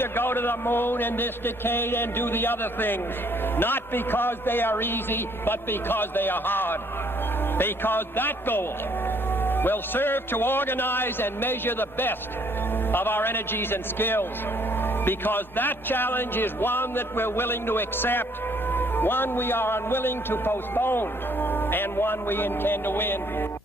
to go to the moon in this decade and do the other things, not because they are easy, but because they are hard. Because that goal will serve to organize and measure the best of our energies and skills. Because that challenge is one that we're willing to accept, one we are unwilling to postpone, and one we intend to win.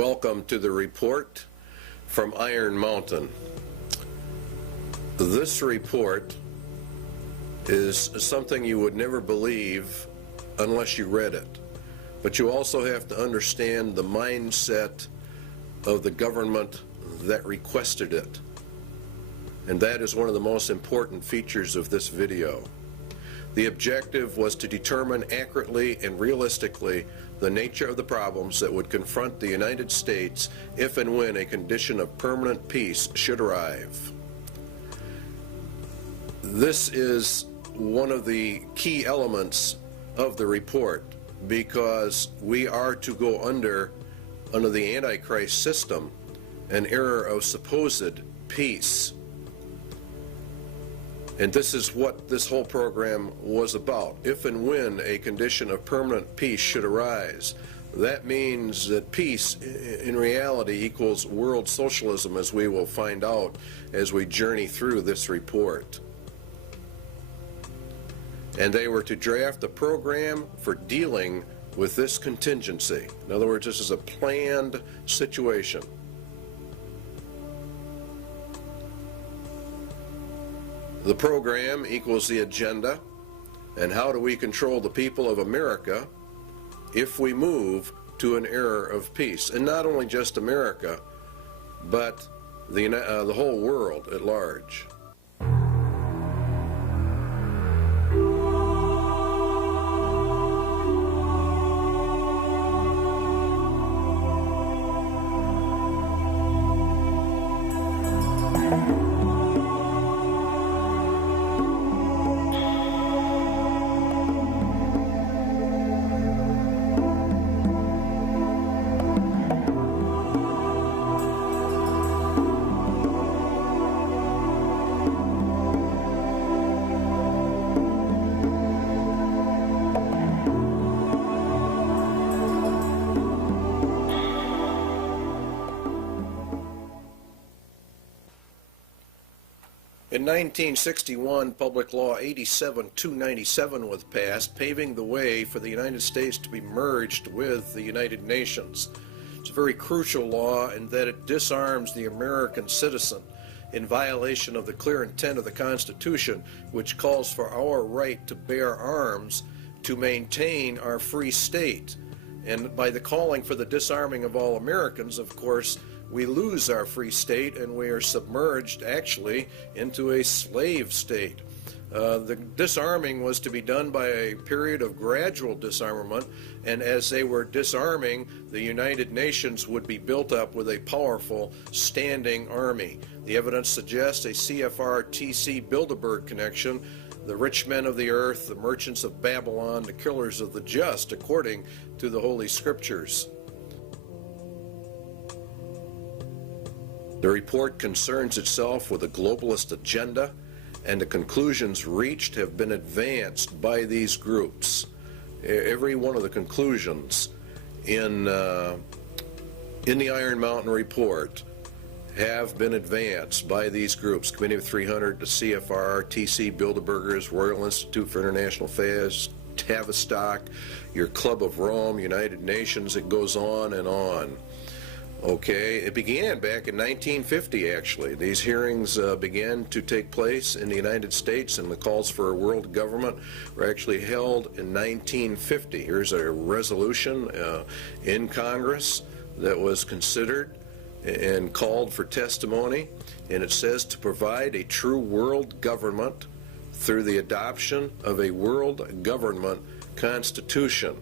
Welcome to the report from Iron Mountain. This report is something you would never believe unless you read it. But you also have to understand the mindset of the government that requested it. And that is one of the most important features of this video. The objective was to determine accurately and realistically the nature of the problems that would confront the United States if and when a condition of permanent peace should arrive. This is one of the key elements of the report, because we are to go under the Antichrist system, an era of supposed peace. And this is what this whole program was about. If and when a condition of permanent peace should arise, that means that peace in reality equals world socialism, as we will find out as we journey through this report. And they were to draft a program for dealing with this contingency. In other words, this is a planned situation. The program equals the agenda, and how do we control the people of America if we move to an era of peace? And not only just America, but the whole world at large. In 1961, Public Law 87-297 was passed, paving the way for the United States to be merged with the United Nations. It's a very crucial law in that it disarms the American citizen in violation of the clear intent of the Constitution, which calls for our right to bear arms to maintain our free state. And by the calling for the disarming of all Americans, of course, we lose our free state and we are submerged actually into a slave state. The disarming was to be done by a period of gradual disarmament, and as they were disarming, the United Nations would be built up with a powerful standing army. The evidence suggests a CFR-TC Bilderberg connection, the rich men of the earth, the merchants of Babylon, the killers of the just, according to the Holy Scriptures. The report concerns itself with a globalist agenda, and the conclusions reached have been advanced by these groups. Every one of the conclusions in the Iron Mountain report have been advanced by these groups: Committee of 300, the CFR, TC Bilderbergers, Royal Institute for International Affairs, Tavistock, your Club of Rome, United Nations. It goes on and on. Okay, it began back in 1950, actually. These hearings began to take place in the United States, and the calls for a world government were actually held in 1950. Here's a resolution in Congress that was considered and called for testimony, and it says to provide a true world government through the adoption of a world government constitution.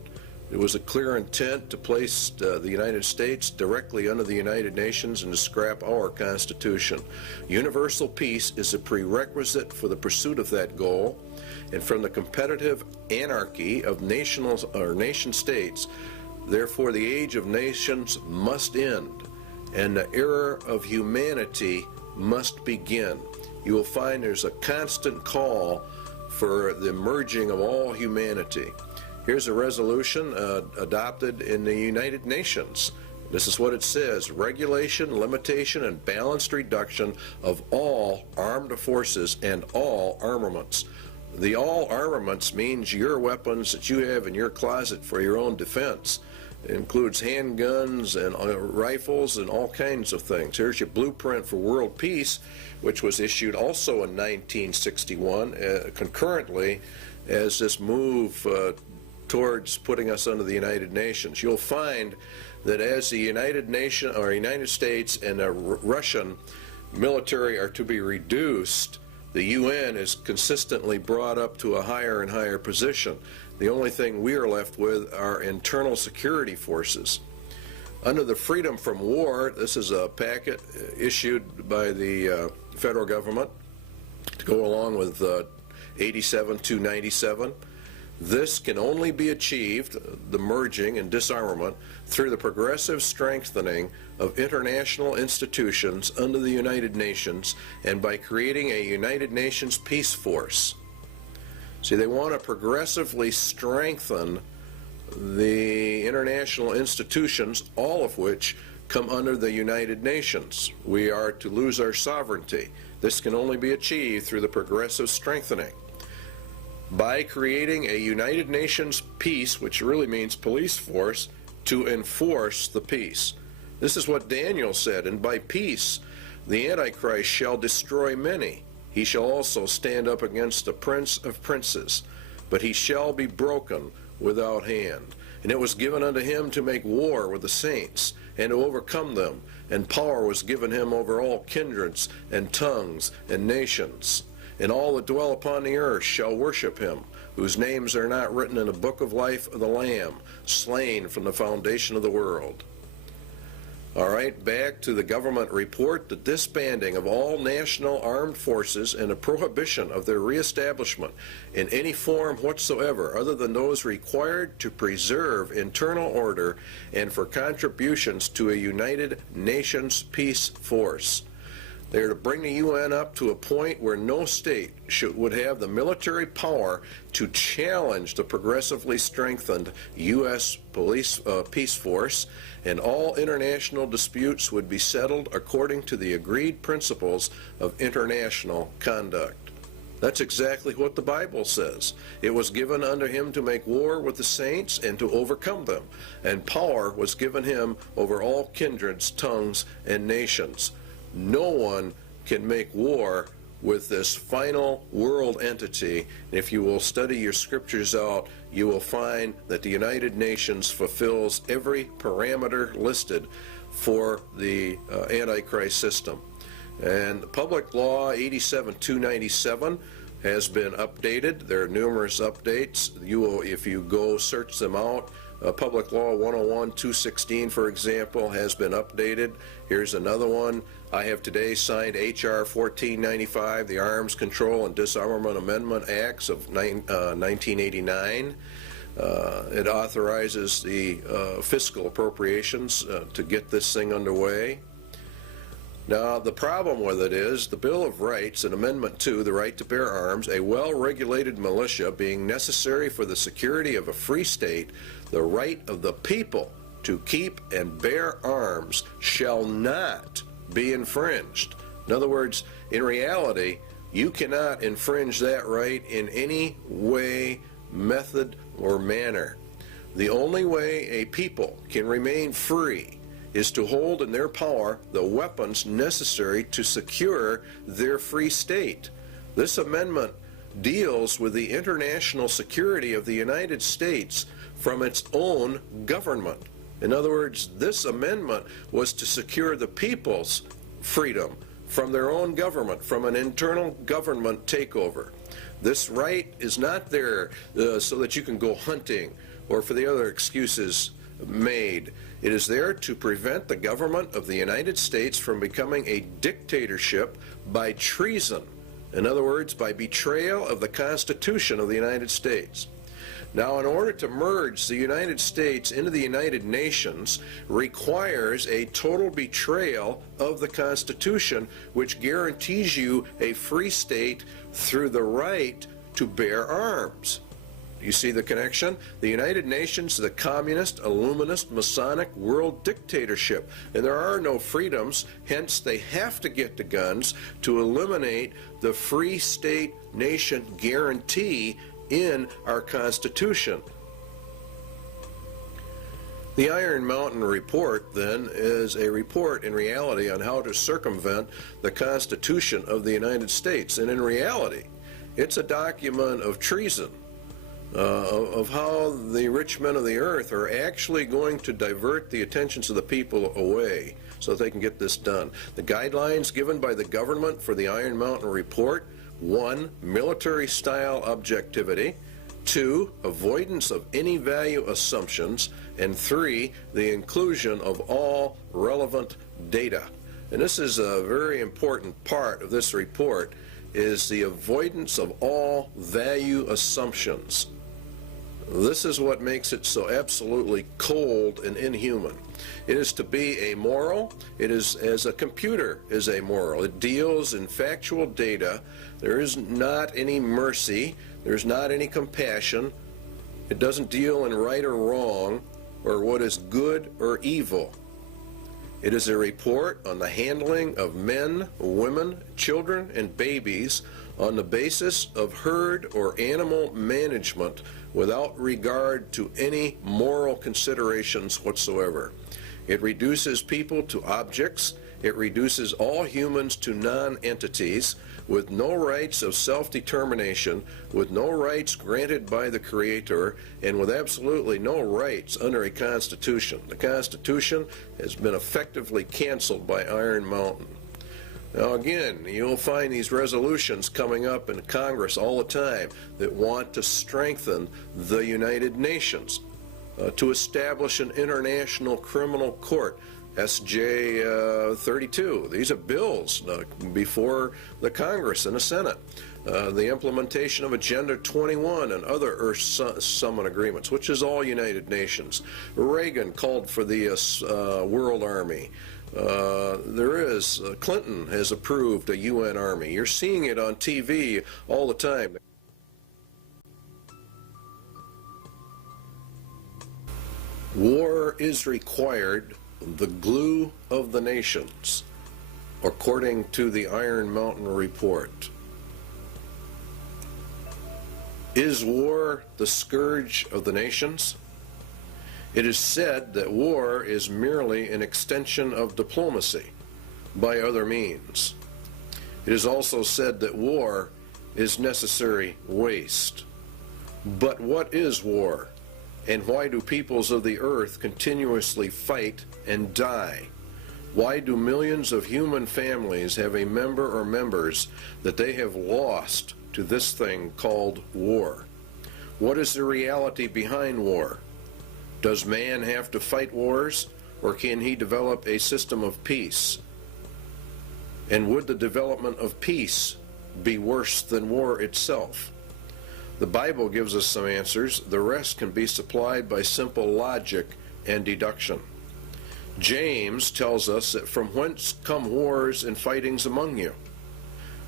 It was a clear intent to place the United States directly under the United Nations and to scrap our Constitution. Universal peace is a prerequisite for the pursuit of that goal, and from the competitive anarchy of nation states, therefore the age of nations must end, and the era of humanity must begin. You will find there's a constant call for the merging of all humanity. Here's a resolution adopted in the United Nations. This is what it says: regulation, limitation, and balanced reduction of all armed forces and all armaments. The all armaments means your weapons that you have in your closet for your own defense. It includes handguns and rifles and all kinds of things. Here's your blueprint for world peace, which was issued also in 1961, concurrently as this move towards putting us under the United Nations. You'll find that as the United States and the Russian military are to be reduced, the UN is consistently brought up to a higher and higher position. The only thing we are left with are internal security forces. Under the Freedom from War, this is a packet issued by the federal government to go along with 87-297. This can only be achieved, the merging and disarmament, through the progressive strengthening of international institutions under the United Nations and by creating a United Nations peace force. See, they want to progressively strengthen the international institutions, all of which come under the United Nations. We are to lose our sovereignty. This can only be achieved through the progressive strengthening. By creating a United Nations peace, which really means police force, to enforce the peace. This is what Daniel said, and by peace the Antichrist shall destroy many. He shall also stand up against the prince of princes, but he shall be broken without hand. And it was given unto him to make war with the saints, and to overcome them, and power was given him over all kindreds, and tongues, and nations. And all that dwell upon the earth shall worship him, whose names are not written in the book of life of the Lamb, slain from the foundation of the world. All right, back to the government report. The disbanding of all national armed forces and a prohibition of their reestablishment in any form whatsoever other than those required to preserve internal order and for contributions to a United Nations peace force. They are to bring the UN up to a point where no state would have the military power to challenge the progressively strengthened U.S. peace force, and all international disputes would be settled according to the agreed principles of international conduct. That's exactly what the Bible says. It was given unto him to make war with the saints and to overcome them, and power was given him over all kindreds, tongues, and nations. No one can make war with this final world entity. If you will study your scriptures out, you will find that the United Nations fulfills every parameter listed for the Antichrist system. And Public Law 87-297 has been updated. There are numerous updates. You will, if you go search them out, Public Law 101-216, for example, has been updated. Here's another one. I have today signed H.R. 1495, the Arms Control and Disarmament Amendment Acts of 1989. It authorizes the fiscal appropriations to get this thing underway. Now, the problem with it is the Bill of Rights in Amendment 2, the right to bear arms, a well-regulated militia being necessary for the security of a free state, the right of the people to keep and bear arms shall not be infringed. In other words, in reality, you cannot infringe that right in any way, method, or manner. The only way a people can remain free is to hold in their power the weapons necessary to secure their free state. This amendment deals with the international security of the United States from its own government. In other words, this amendment was to secure the people's freedom from their own government, from an internal government takeover. This right is not there so that you can go hunting or for the other excuses made. It is there to prevent the government of the United States from becoming a dictatorship by treason. In other words, by betrayal of the Constitution of the United States. Now, in order to merge the United States into the United Nations requires a total betrayal of the Constitution, which guarantees you a free state through the right to bear arms. You see the connection? The United Nations is a communist, illuminist, Masonic world dictatorship, and there are no freedoms, hence they have to get the guns to eliminate the free state nation guarantee in our Constitution. The Iron Mountain Report, then, is a report in reality on how to circumvent the Constitution of the United States. And in reality, it's a document of treason, of how the rich men of the earth are actually going to divert the attentions of the people away so that they can get this done. The guidelines given by the government for the Iron Mountain Report: 1, military-style objectivity; 2, avoidance of any value assumptions; and 3, the inclusion of all relevant data. And this is a very important part of this report, is the avoidance of all value assumptions. This is what makes it so absolutely cold and inhuman. It is to be amoral. It is, as a computer is amoral. It deals in factual data. There is not any mercy. There's not any compassion. It doesn't deal in right or wrong, or what is good or evil. It is a report on the handling of men, women, children, and babies on the basis of herd or animal management without regard to any moral considerations whatsoever. It reduces people to objects. It reduces all humans to non-entities with no rights of self-determination, with no rights granted by the Creator, and with absolutely no rights under a Constitution. The Constitution has been effectively canceled by Iron Mountain. Now again, you'll find these resolutions coming up in Congress all the time that want to strengthen the United Nations, to establish an international criminal court, SJ 32. These are bills before the Congress and the Senate. The implementation of Agenda 21 and other Earth Summit agreements, which is all United Nations. Reagan called for the World Army. Clinton has approved a UN Army. You're seeing it on TV all the time. War is required, the glue of the nations, according to the Iron Mountain Report. Is war the scourge of the nations? It is said that war is merely an extension of diplomacy by other means. It is also said that war is necessary waste. But what is war? And why do peoples of the earth continuously fight and die? Why do millions of human families have a member or members that they have lost to this thing called war? What is the reality behind war? Does man have to fight wars, or can he develop a system of peace? And would the development of peace be worse than war itself? The Bible gives us some answers. The rest can be supplied by simple logic and deduction. James tells us that from whence come wars and fightings among you?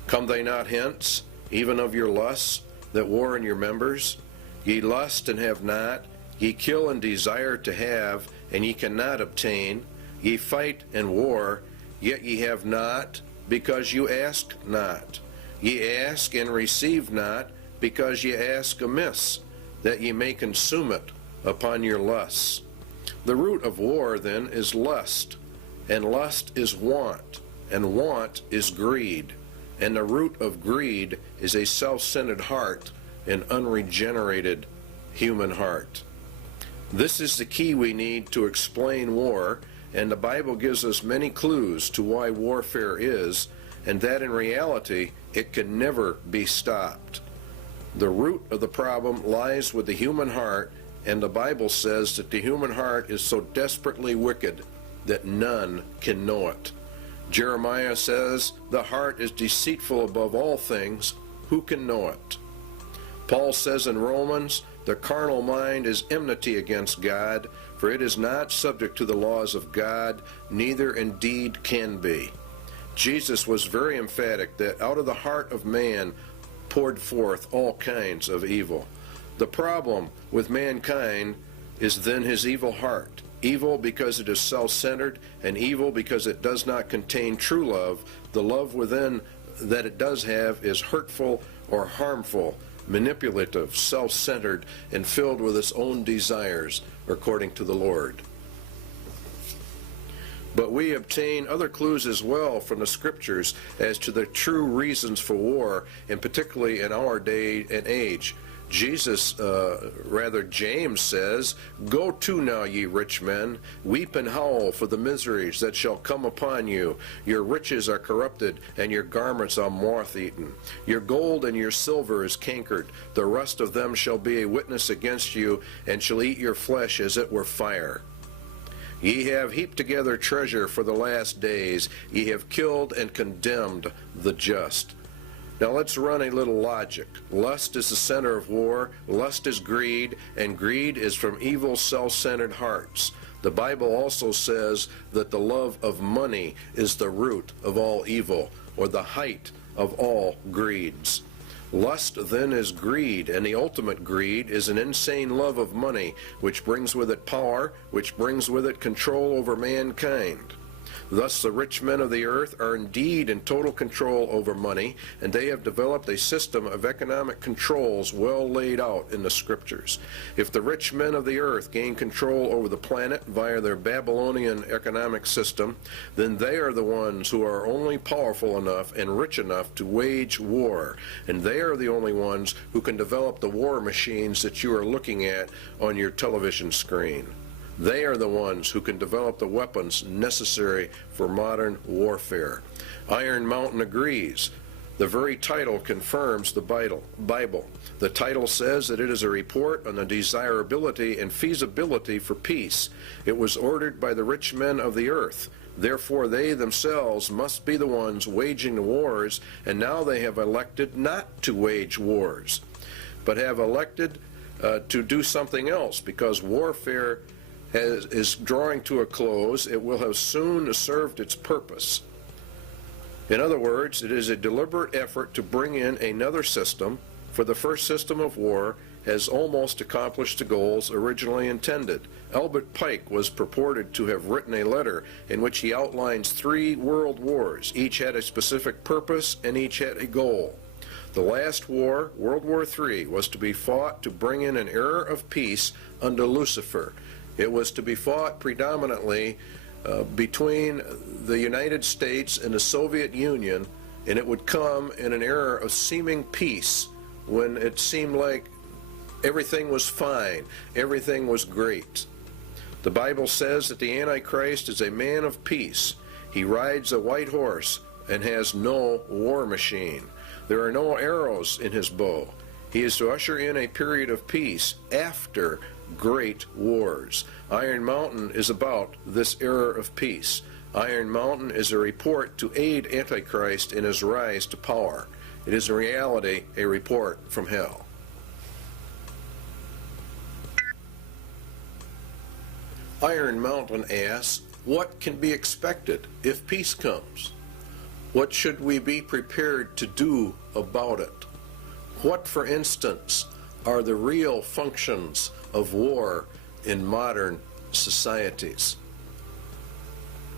Come they not hence, even of your lusts, that war in your members? Ye lust and have not, ye kill and desire to have, and ye cannot obtain. Ye fight and war, yet ye have not, because you ask not. Ye ask and receive not, because ye ask amiss, that ye may consume it upon your lusts. The root of war, then, is lust, and lust is want, and want is greed, and the root of greed is a self-centered heart, an unregenerated human heart. This is the key we need to explain war, and the Bible gives us many clues to why warfare is, and that in reality it can never be stopped. The root of the problem lies with the human heart, and the Bible says that the human heart is so desperately wicked that none can know it. Jeremiah says, the heart is deceitful above all things, who can know it? Paul says in Romans, the carnal mind is enmity against God, for it is not subject to the laws of God, neither indeed can be. Jesus was very emphatic that out of the heart of man poured forth all kinds of evil. The problem with mankind is then his evil heart. Evil because it is self-centered, and evil because it does not contain true love. The love within that it does have is hurtful or harmful, manipulative, self-centered, and filled with its own desires, according to the Lord. But we obtain other clues as well from the Scriptures as to the true reasons for war, and particularly in our day and age. James says, "Go to now, ye rich men, weep and howl for the miseries that shall come upon you. Your riches are corrupted, and your garments are moth-eaten. Your gold and your silver is cankered. The rust of them shall be a witness against you, and shall eat your flesh as it were fire. Ye have heaped together treasure for the last days. Ye have killed and condemned the just." Now let's run a little logic. Lust is the center of war, lust is greed, and greed is from evil, self-centered hearts. The Bible also says that the love of money is the root of all evil, or the height of all greeds. Lust then is greed, and the ultimate greed is an insane love of money, which brings with it power, which brings with it control over mankind. Thus the rich men of the earth are indeed in total control over money, and they have developed a system of economic controls well laid out in the Scriptures. If the rich men of the earth gain control over the planet via their Babylonian economic system, then they are the ones who are only powerful enough and rich enough to wage war, and they are the only ones who can develop the war machines that you are looking at on your television screen. They are the ones who can develop the weapons necessary for modern warfare. Iron Mountain agrees. The very title confirms the Bible. The title says that it is a report on the desirability and feasibility for peace. It was ordered by the rich men of the earth. Therefore, they themselves must be the ones waging the wars, and now they have elected not to wage wars, but have elected to do something else, because warfare is drawing to a close. It will have soon served its purpose. In other words, it is a deliberate effort to bring in another system, for the first system of war has almost accomplished the goals originally intended. Albert Pike was purported to have written a letter in which he outlines 3 world wars. Each had a specific purpose, and each had a goal. The last war, World War III, was to be fought to bring in an era of peace under Lucifer. It was to be fought predominantly between the United States and the Soviet Union, and it would come in an era of seeming peace when it seemed like everything was fine, everything was great. The Bible says that the Antichrist is a man of peace. He rides a white horse and has no war machine. There are no arrows in his bow. He is to usher in a period of peace after great wars. Iron Mountain is about this era of peace. Iron Mountain is a report to aid Antichrist in his rise to power. It is in reality a report from hell. Iron Mountain asks, what can be expected if peace comes? What should we be prepared to do about it? What, for instance, are the real functions of war in modern societies?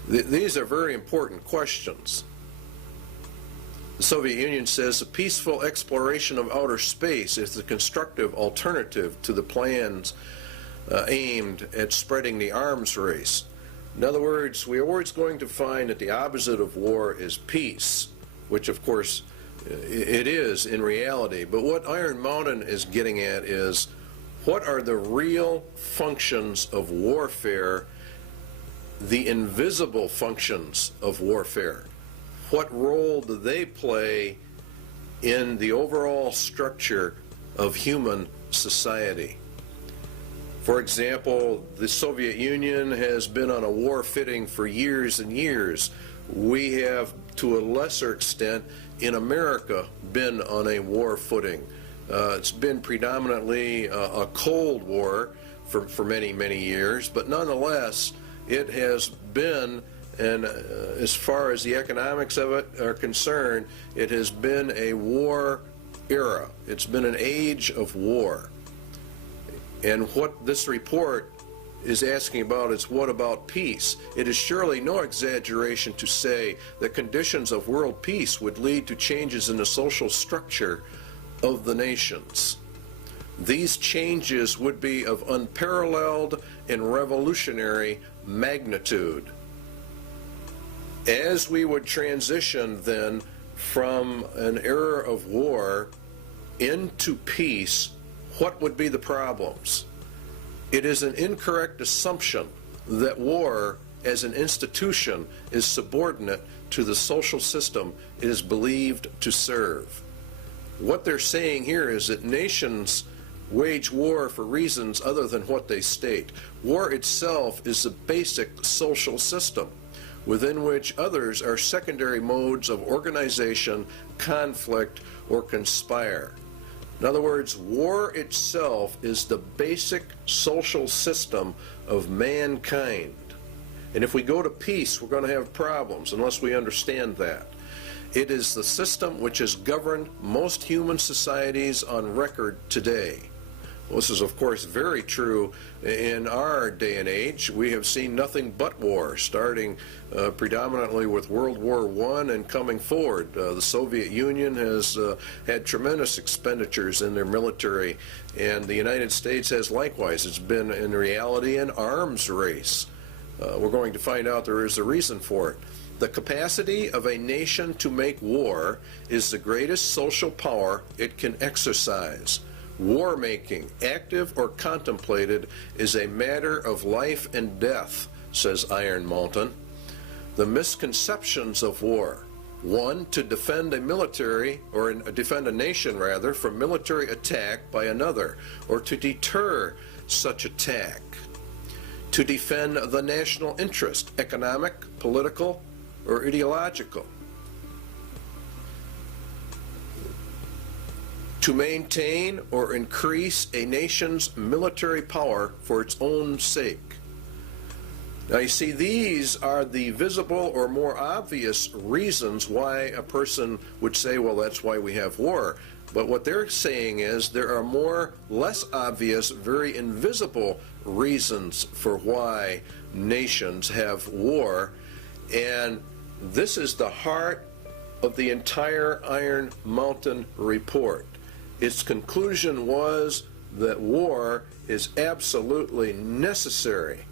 These are very important questions. The Soviet Union says a peaceful exploration of outer space is the constructive alternative to the plans aimed at spreading the arms race. In other words, we are always going to find that the opposite of war is peace, which of course it is in reality. But what Iron Mountain is getting at is, what are the real functions of warfare, the invisible functions of warfare? What role do they play in the overall structure of human society? For example, the Soviet Union has been on a war footing for years and years. We have, to a lesser extent, in America, been on a war footing. It's been predominantly a Cold War for many, many years, but nonetheless, it has been, and as far as the economics of it are concerned, it has been a war era. It's been an age of war. And what this report is asking about is, what about peace? It is surely no exaggeration to say that conditions of world peace would lead to changes in the social structure of the nations. These changes would be of unparalleled and revolutionary magnitude. As we would transition then from an era of war into peace, what would be the problems? It is an incorrect assumption that war as an institution is subordinate to the social system it is believed to serve. What they're saying here is that nations wage war for reasons other than what they state. War itself is the basic social system within which others are secondary modes of organization, conflict, or conspire. In other words, war itself is the basic social system of mankind. And if we go to peace, we're going to have problems unless we understand that. It is the system which has governed most human societies on record today. Well, this is, of course, very true in our day and age. We have seen nothing but war, starting predominantly with World War I and coming forward. The Soviet Union has had tremendous expenditures in their military, and the United States has likewise. It's been, in reality, an arms race. We're going to find out there is a reason for it. The capacity of a nation to make war is the greatest social power it can exercise. War making, active or contemplated, is a matter of life and death, says Iron Mountain. The misconceptions of war: 1, to defend a military, or defend a nation rather, from military attack by another, or to deter such attack. To defend the national interest, economic, political, or ideological. To maintain or increase a nation's military power for its own sake. Now you see, these are the visible or more obvious reasons why a person would say, well, that's why we have war. But what they're saying is there are more, less obvious, very invisible reasons for why nations have war. And this is the heart of the entire Iron Mountain report. Its conclusion was that war is absolutely necessary.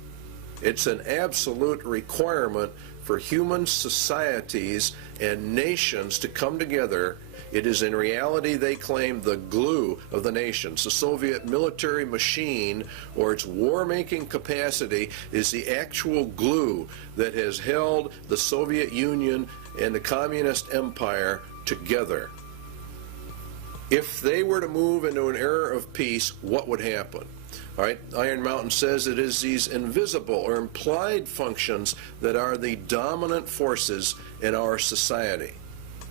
It's an absolute requirement for human societies and nations to come together. It is in reality, they claim, the glue of the nations. The Soviet military machine, or its war-making capacity, is the actual glue that has held the Soviet Union and the Communist Empire together. If they were to move into an era of peace, what would happen? All right, Iron Mountain says it is these invisible or implied functions that are the dominant forces in our society.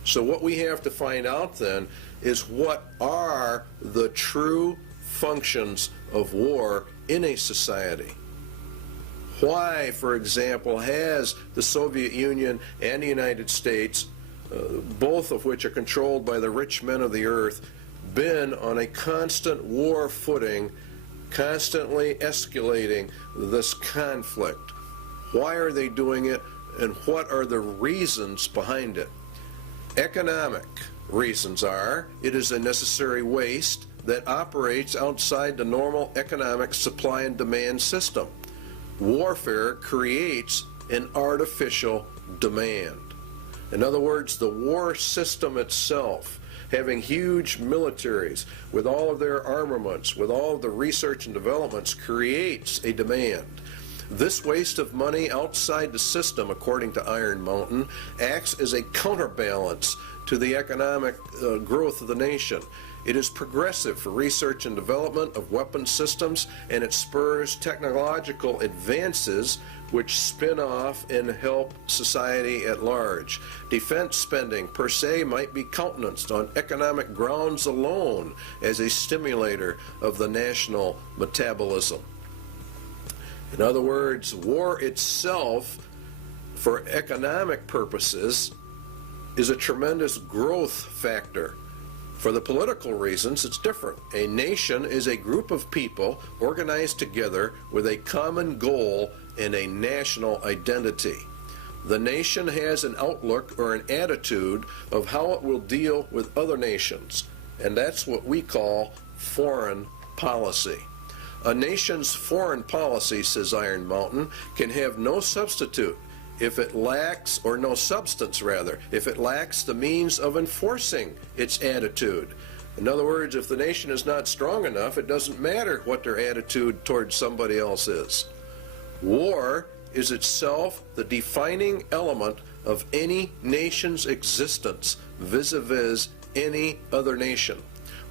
So what we have to find out then is what are the true functions of war in a society. Why, for example, has the Soviet Union and the United States, both of which are controlled by the rich men of the earth, been on a constant war footing, constantly escalating this conflict? Why are they doing it, and what are the reasons behind it? Economic reasons are: it is a necessary waste that operates outside the normal economic supply and demand system. Warfare creates an artificial demand. In other words, the war system itself, having huge militaries with all of their armaments, with all of the research and developments, creates a demand. This waste of money outside the system, according to Iron Mountain, acts as a counterbalance to the economic growth of the nation. It is progressive for research and development of weapon systems, and it spurs technological advances which spin off and help society at large. Defense spending per se might be countenanced on economic grounds alone as a stimulator of the national metabolism. In other words, war itself, for economic purposes, is a tremendous growth factor. For the political reasons, it's different. A nation is a group of people organized together with a common goal and a national identity. The nation has an outlook or an attitude of how it will deal with other nations, and that's what we call foreign policy. A nation's foreign policy, says Iron Mountain, can have no substitute if it lacks, or no substance rather, if it lacks the means of enforcing its attitude. In other words, if the nation is not strong enough, it doesn't matter what their attitude towards somebody else is. War is itself the defining element of any nation's existence vis-a-vis any other nation.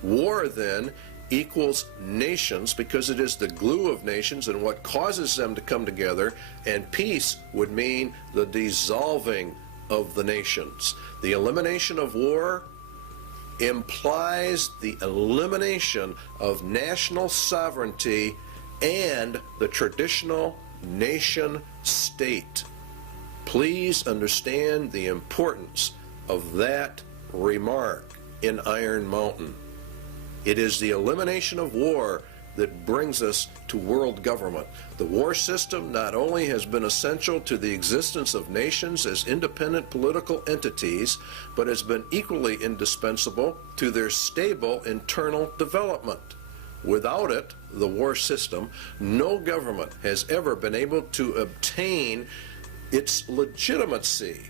War, then, equals nations because it is the glue of nations and what causes them to come together, and peace would mean the dissolving of the nations. The elimination of war implies the elimination of national sovereignty and the traditional nation state. Please understand the importance of that remark in Iron Mountain. It is the elimination of war that brings us to world government. The war system not only has been essential to the existence of nations as independent political entities, but has been equally indispensable to their stable internal development. Without it, the war system, no government has ever been able to obtain its legitimacy,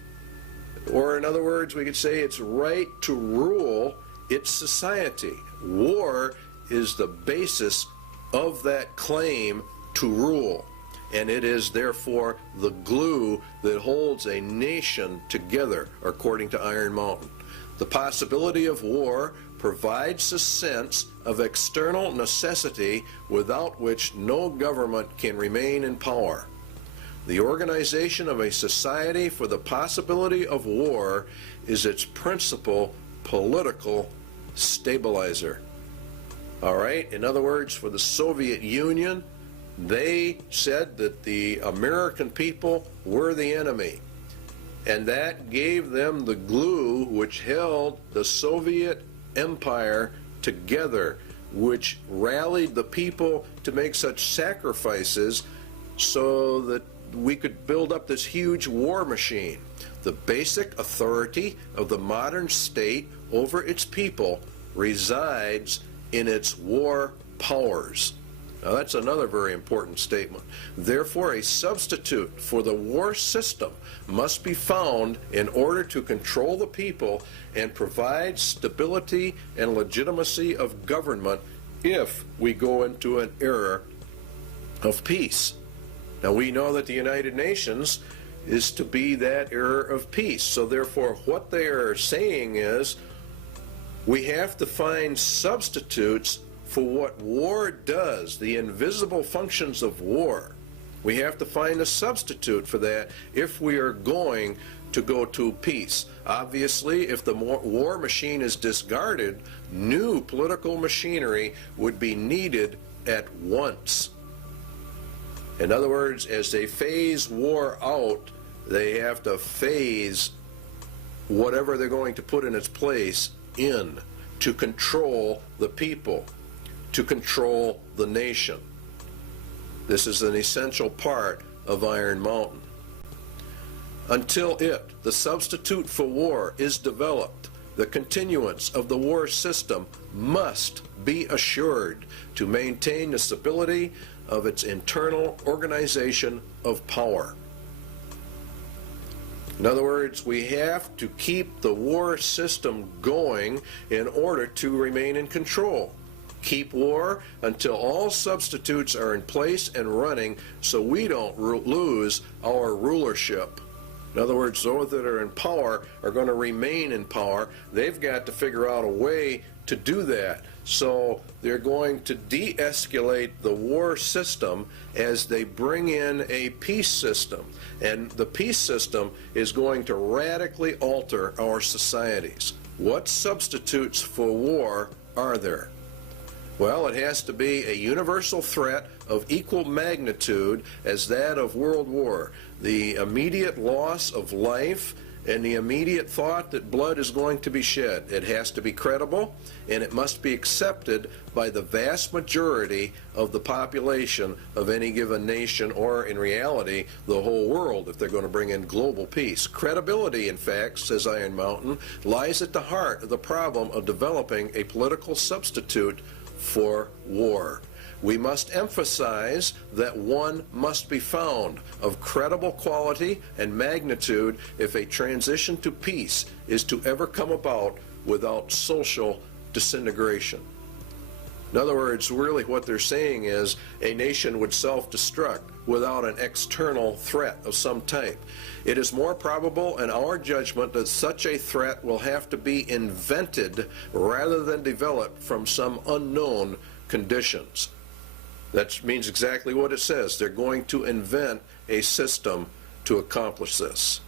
or in other words, we could say its right to rule its society. War is the basis of that claim to rule, and it is therefore the glue that holds a nation together, according to Iron Mountain. The possibility of war provides a sense of external necessity without which no government can remain in power. The organization of a society for the possibility of war is its principal political stabilizer. All right, in other words, for the Soviet Union, they said that the American people were the enemy, and that gave them the glue which held the Soviet Empire together, which rallied the people to make such sacrifices so that we could build up this huge war machine. The basic authority of the modern state over its people resides in its war powers. Now that's another very important statement. Therefore, a substitute for the war system must be found in order to control the people and provide stability and legitimacy of government if we go into an era of peace. Now we know that the United Nations is to be that era of peace. So therefore, what they are saying is we have to find substitutes for what war does, the invisible functions of war. We have to find a substitute for that if we are going to go to peace. Obviously, if the war machine is discarded, new political machinery would be needed at once. In other words, as they phase war out, they have to phase whatever they're going to put in its place in to control the people, to control the nation. This is an essential part of Iron Mountain. Until the substitute for war, is developed, the continuance of the war system must be assured to maintain the stability of its internal organization of power. In other words, we have to keep the war system going in order to remain in control. Keep war until all substitutes are in place and running so we don't lose our rulership. In other words, those that are in power are going to remain in power. They've got to figure out a way to do that. So they're going to de-escalate the war system as they bring in a peace system. And the peace system is going to radically alter our societies. What substitutes for war are there? Well, it has to be a universal threat of equal magnitude as that of World War. The immediate loss of life and the immediate thought that blood is going to be shed. It has to be credible, and it must be accepted by the vast majority of the population of any given nation, or in reality, the whole world, if they're going to bring in global peace. Credibility, in fact, says Iron Mountain, lies at the heart of the problem of developing a political substitute for war. we must emphasize that one must be found of credible quality and magnitude if a transition to peace is to ever come about without social disintegration. In other words, really what they're saying is a nation would self-destruct without an external threat of some type. It is more probable in our judgment that such a threat will have to be invented rather than developed from some unknown conditions. That means exactly what it says. They're going to invent a system to accomplish this.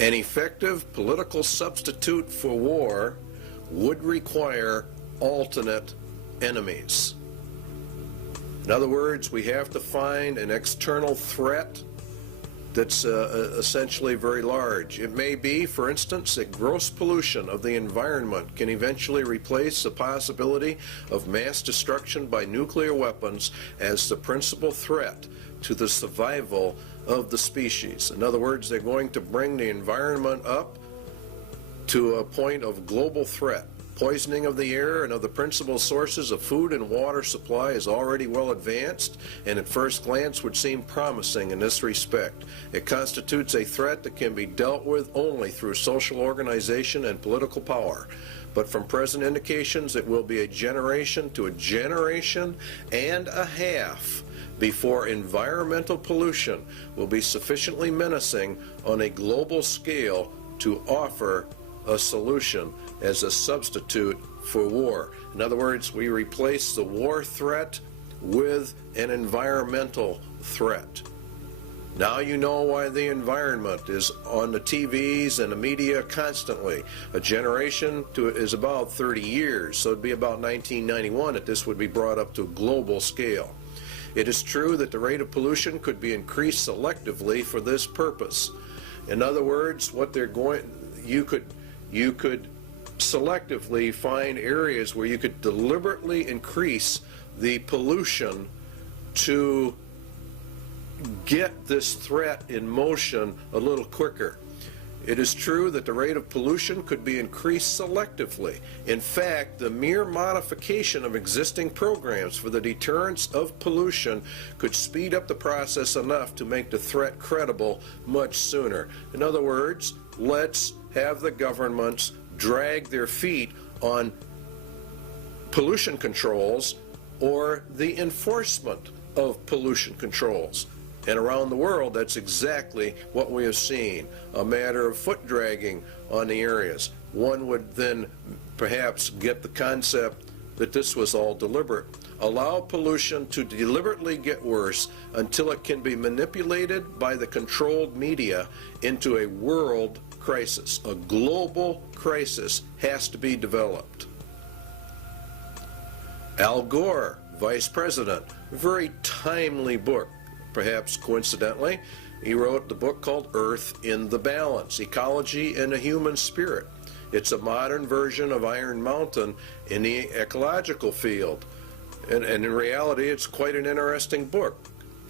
An effective political substitute for war would require alternate enemies. In other words, we have to find an external threat that's essentially very large. It may be, for instance, that gross pollution of the environment can eventually replace the possibility of mass destruction by nuclear weapons as the principal threat to the survival of the species. In other words, they're going to bring the environment up to a point of global threat. Poisoning of the air and of the principal sources of food and water supply is already well advanced, and at first glance would seem promising in this respect. It constitutes a threat that can be dealt with only through social organization and political power. But from present indications, it will be a generation to a generation and a half before environmental pollution will be sufficiently menacing on a global scale to offer a solution as a substitute for war. In other words, we replace the war threat with an environmental threat. Now you know why the environment is on the TVs and the media constantly. A generation is about 30 years, so it'd be about 1991 that this would be brought up to a global scale. It is true that the rate of pollution could be increased selectively for this purpose. In other words, what they're going, you could selectively find areas where you could deliberately increase the pollution to get this threat in motion a little quicker. It is true that the rate of pollution could be increased selectively. In fact, the mere modification of existing programs for the deterrence of pollution could speed up the process enough to make the threat credible much sooner. In other words, let's have the governments drag their feet on pollution controls or the enforcement of pollution controls. And around the world, that's exactly what we have seen, a matter of foot dragging on the areas. One would then perhaps get the concept that this was all deliberate. Allow pollution to deliberately get worse until it can be manipulated by the controlled media into a world crisis. A global crisis has to be developed. Al Gore, Vice President, a very timely book. Perhaps coincidentally, he wrote the book called Earth in the Balance, Ecology and the Human Spirit. It's a modern version of Iron Mountain in the ecological field. And in reality, it's quite an interesting book.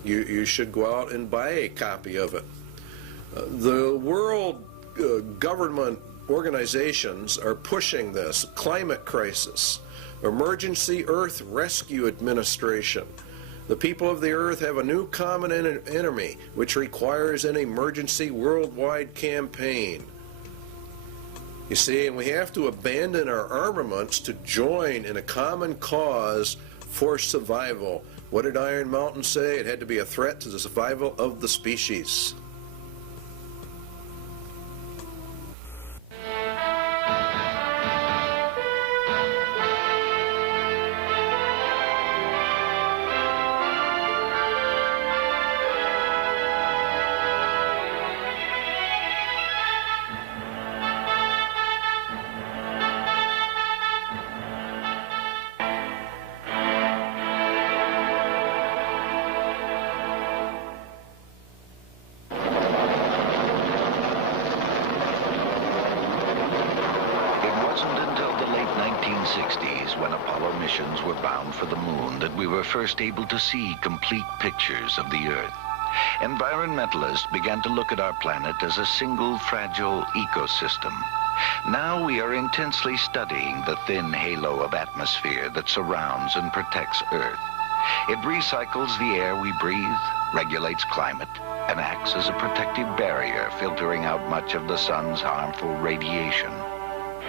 You should go out and buy a copy of it. The world government organizations are pushing this. Climate crisis, Emergency Earth Rescue Administration. The people of the earth have a new common enemy, which requires an emergency worldwide campaign. You see, and we have to abandon our armaments to join in a common cause for survival. What did Iron Mountain say? It had to be a threat to the survival of the species. First able to see complete pictures of the Earth. Environmentalists began to look at our planet as a single fragile ecosystem. Now we are intensely studying the thin halo of atmosphere that surrounds and protects Earth. It recycles the air we breathe, regulates climate, and acts as a protective barrier, filtering out much of the sun's harmful radiation.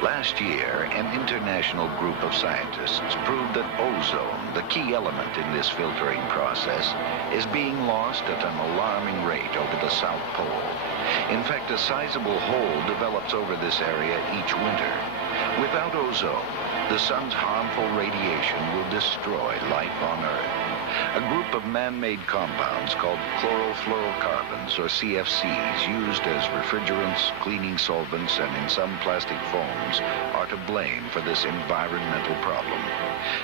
Last year, an international group of scientists proved that ozone, the key element in this filtering process, is being lost at an alarming rate over the South Pole. In fact, a sizable hole develops over this area each winter. Without ozone, the sun's harmful radiation will destroy life on Earth. A group of man-made compounds called chlorofluorocarbons, or CFCs, used as refrigerants, cleaning solvents, and in some plastic foams, are to blame for this environmental problem.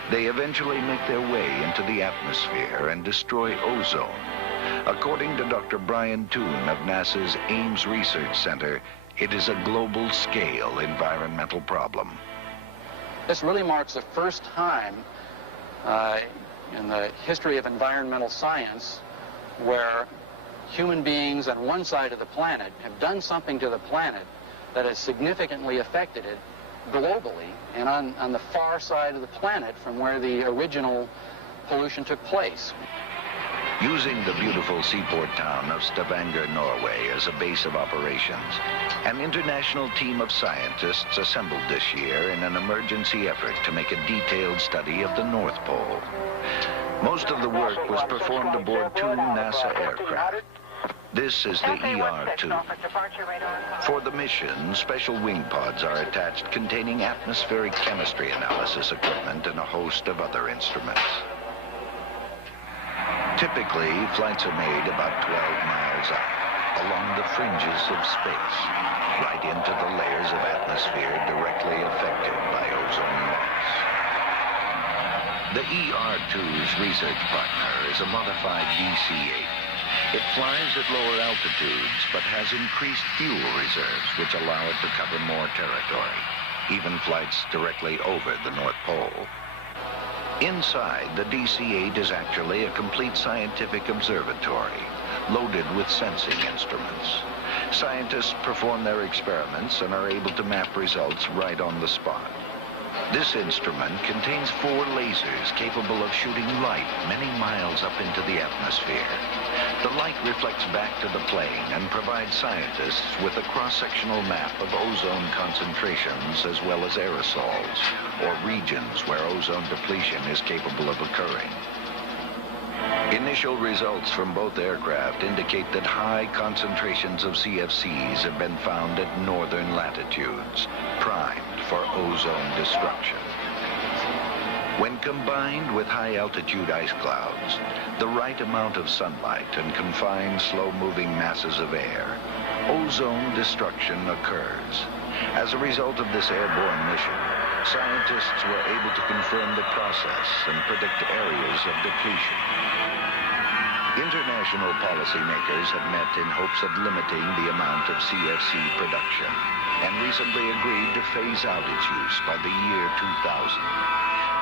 They eventually make their way into the atmosphere and destroy ozone. According to Dr. Brian Toon of NASA's Ames Research Center, it is a global-scale environmental problem. This really marks the first time in the history of environmental science where human beings on one side of the planet have done something to the planet that has significantly affected it globally and on the far side of the planet from where the original pollution took place. Using the beautiful seaport town of Stavanger, Norway as a base of operations, an international team of scientists assembled this year in an emergency effort to make a detailed study of the North Pole. Most of the work was performed aboard 2 NASA aircraft. This is the ER-2. For the mission, special wing pods are attached containing atmospheric chemistry analysis equipment and a host of other instruments. Typically, flights are made about 12 miles up, along the fringes of space, right into the layers of atmosphere directly affected by ozone loss. The ER-2's research partner is a modified DC-8. It flies at lower altitudes, but has increased fuel reserves, which allow it to cover more territory, even flights directly over the North Pole. Inside, the DC-8 is actually a complete scientific observatory, loaded with sensing instruments. Scientists perform their experiments and are able to map results right on the spot. This instrument contains 4 lasers capable of shooting light many miles up into the atmosphere. The light reflects back to the plane and provides scientists with a cross-sectional map of ozone concentrations as well as aerosols, or regions where ozone depletion is capable of occurring. Initial results from both aircraft indicate that high concentrations of CFCs have been found at northern latitudes, primed for ozone destruction. When combined with high-altitude ice clouds, the right amount of sunlight and confined slow-moving masses of air, ozone destruction occurs. As a result of this airborne mission, scientists were able to confirm the process and predict areas of depletion. International policymakers have met in hopes of limiting the amount of CFC production and recently agreed to phase out its use by the year 2000.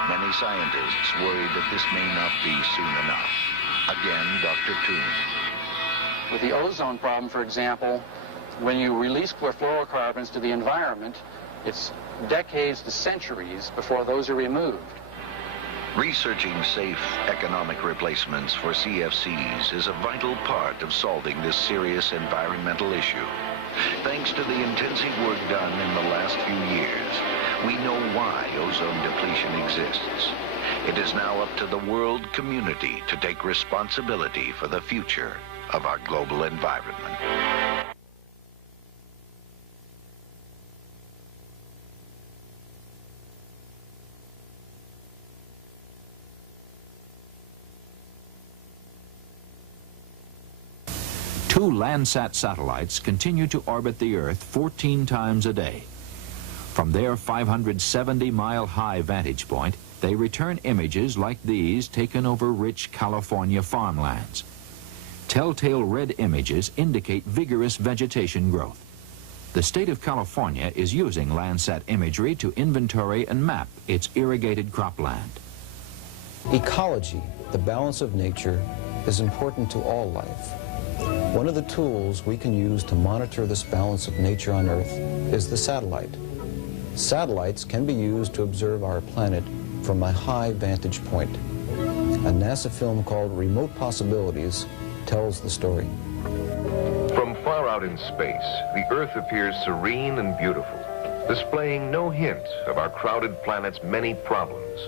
Many scientists worry that this may not be soon enough. Again, Dr. Toon. With the ozone problem, for example, when you release fluorocarbons to the environment, it's decades to centuries before those are removed. Researching safe economic replacements for CFCs is a vital part of solving this serious environmental issue. Thanks to the intensive work done in the last few years, we know why ozone depletion exists. It is now up to the world community to take responsibility for the future of our global environment. Two Landsat satellites continue to orbit the Earth 14 times a day. From their 570-mile-high vantage point, they return images like these taken over rich California farmlands. Telltale red images indicate vigorous vegetation growth. The state of California is using Landsat imagery to inventory and map its irrigated cropland. Ecology, the balance of nature, is important to all life. One of the tools we can use to monitor this balance of nature on Earth is the satellite. Satellites can be used to observe our planet from a high vantage point. A NASA film called Remote Possibilities tells the story. From far out in space, the Earth appears serene and beautiful, displaying no hint of our crowded planet's many problems.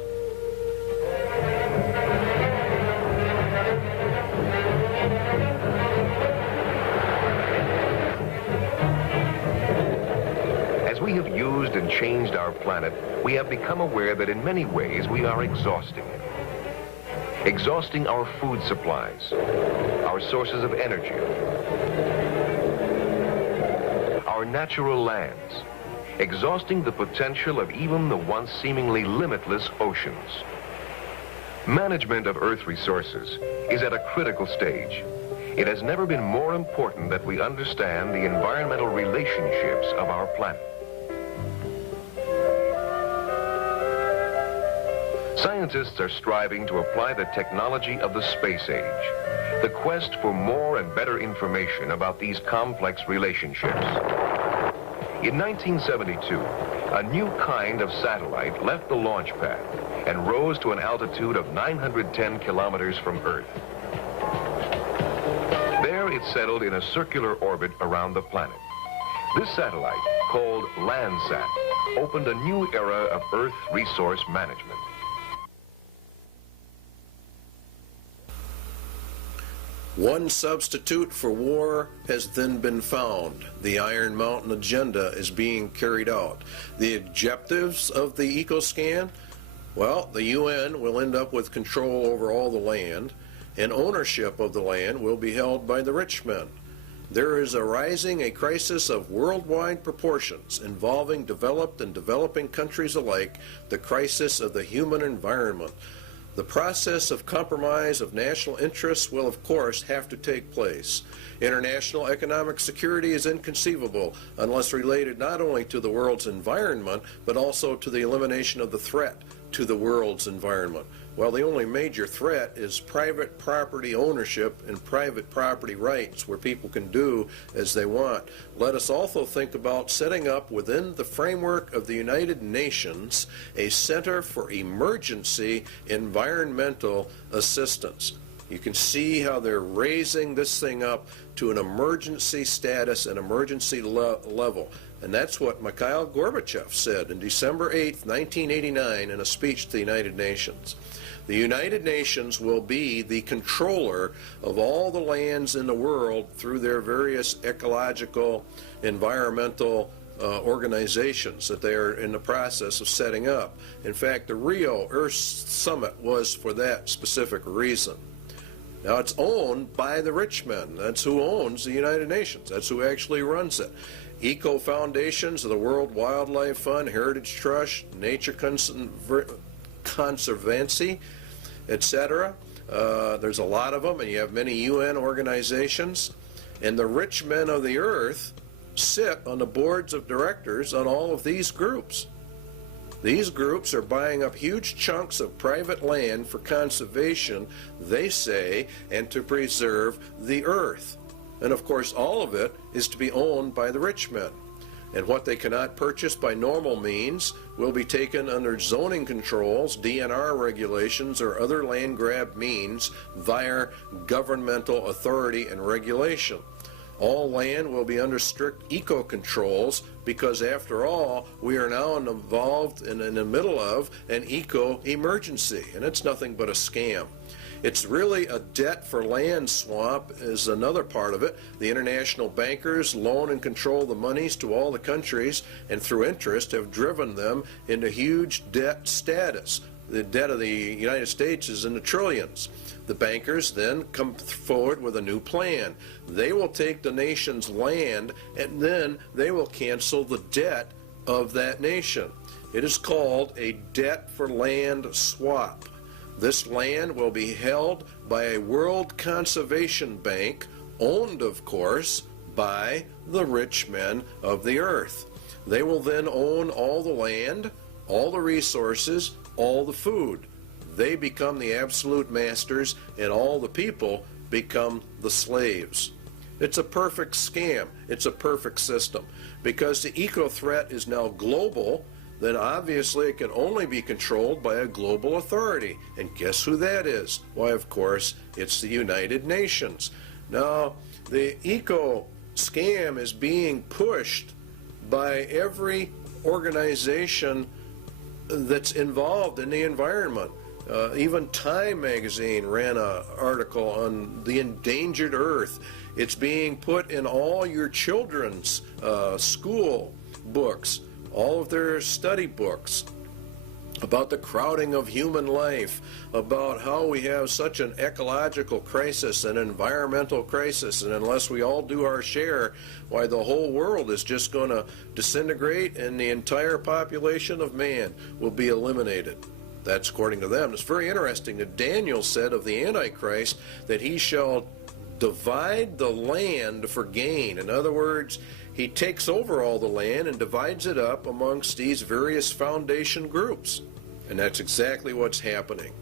As we have used and changed our planet, we have become aware that in many ways we are exhausting it. Exhausting our food supplies, our sources of energy, our natural lands, exhausting the potential of even the once seemingly limitless oceans. Management of Earth resources is at a critical stage. It has never been more important that we understand the environmental relationships of our planet. Scientists are striving to apply the technology of the space age, the quest for more and better information about these complex relationships. In 1972, a new kind of satellite left the launch pad and rose to an altitude of 910 kilometers from Earth. There it settled in a circular orbit around the planet. This satellite, called Landsat, opened a new era of Earth resource management. One substitute for war has then been found. The Iron Mountain agenda is being carried out. The objectives of the EcoScan? Well, the UN will end up with control over all the land, and ownership of the land will be held by the rich men. There is arising a crisis of worldwide proportions involving developed and developing countries alike, the crisis of the human environment. The process of compromise of national interests will, of course, have to take place. International economic security is inconceivable unless related not only to the world's environment, but also to the elimination of the threat to the world's environment. Well, the only major threat is private property ownership and private property rights, where people can do as they want. Let us also think about setting up within the framework of the United Nations a Center for Emergency Environmental Assistance. You can see how they're raising this thing up to an emergency status, an emergency level. And that's what Mikhail Gorbachev said in December 8th, 1989, in a speech to the United Nations. The United Nations will be the controller of all the lands in the world through their various ecological, environmental organizations that they are in the process of setting up. In fact, the Rio Earth Summit was for that specific reason. Now, it's owned by the rich men. That's who owns the United Nations. That's who actually runs it. Eco foundations of the World Wildlife Fund, Heritage Trust, Nature Conservancy, etc. There's a lot of them, and you have many UN organizations. And the rich men of the earth sit on the boards of directors on all of these groups. These groups are buying up huge chunks of private land for conservation, they say, and to preserve the earth. And of course, all of it is to be owned by the rich men. And what they cannot purchase by normal means will be taken under zoning controls, DNR regulations, or other land grab means via governmental authority and regulation. All land will be under strict eco-controls because, after all, we are now involved in the middle of an eco-emergency, and it's nothing but a scam. It's really a debt for land swamp is another part of it. The international bankers loan and control the monies to all the countries, and through interest have driven them into huge debt status. The debt of the United States is in the trillions. The bankers then come forward with a new plan. They will take the nation's land, and then they will cancel the debt of that nation. It is called a debt for land swap. This land will be held by a World Conservation Bank, owned, of course, by the rich men of the earth. They will then own all the land, all the resources, all the food. They become the absolute masters, and all the people become the slaves. It's a perfect scam. It's a perfect system. Because the eco threat is now global, then obviously it can only be controlled by a global authority. And guess who that is? Why, of course, it's the United Nations. Now, the eco scam is being pushed by every organization that's involved in the environment. Even Time magazine ran an article on the endangered earth. It's being put in all your children's school books, all of their study books, about the crowding of human life, about how we have such an ecological crisis, an environmental crisis, and unless we all do our share, why, the whole world is just going to disintegrate and the entire population of man will be eliminated. That's according to them. It's very interesting that Daniel said of the Antichrist that he shall divide the land for gain. In other words, he takes over all the land and divides it up amongst these various foundation groups. And that's exactly what's happening.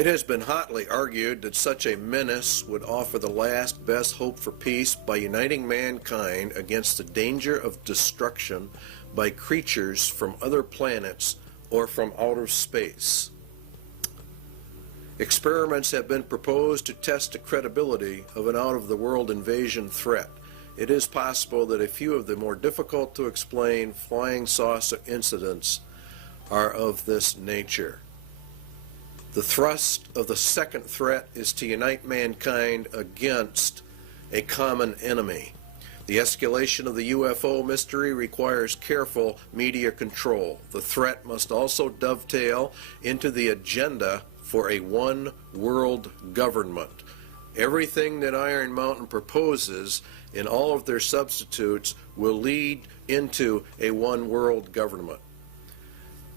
It has been hotly argued that such a menace would offer the last best hope for peace by uniting mankind against the danger of destruction by creatures from other planets or from outer space. Experiments have been proposed to test the credibility of an out-of-the-world invasion threat. It is possible that a few of the more difficult to explain flying saucer incidents are of this nature. The thrust of the second threat is to unite mankind against a common enemy. The escalation of the UFO mystery requires careful media control. The threat must also dovetail into the agenda for a one-world government. Everything that Iron Mountain proposes in all of their substitutes will lead into a one-world government.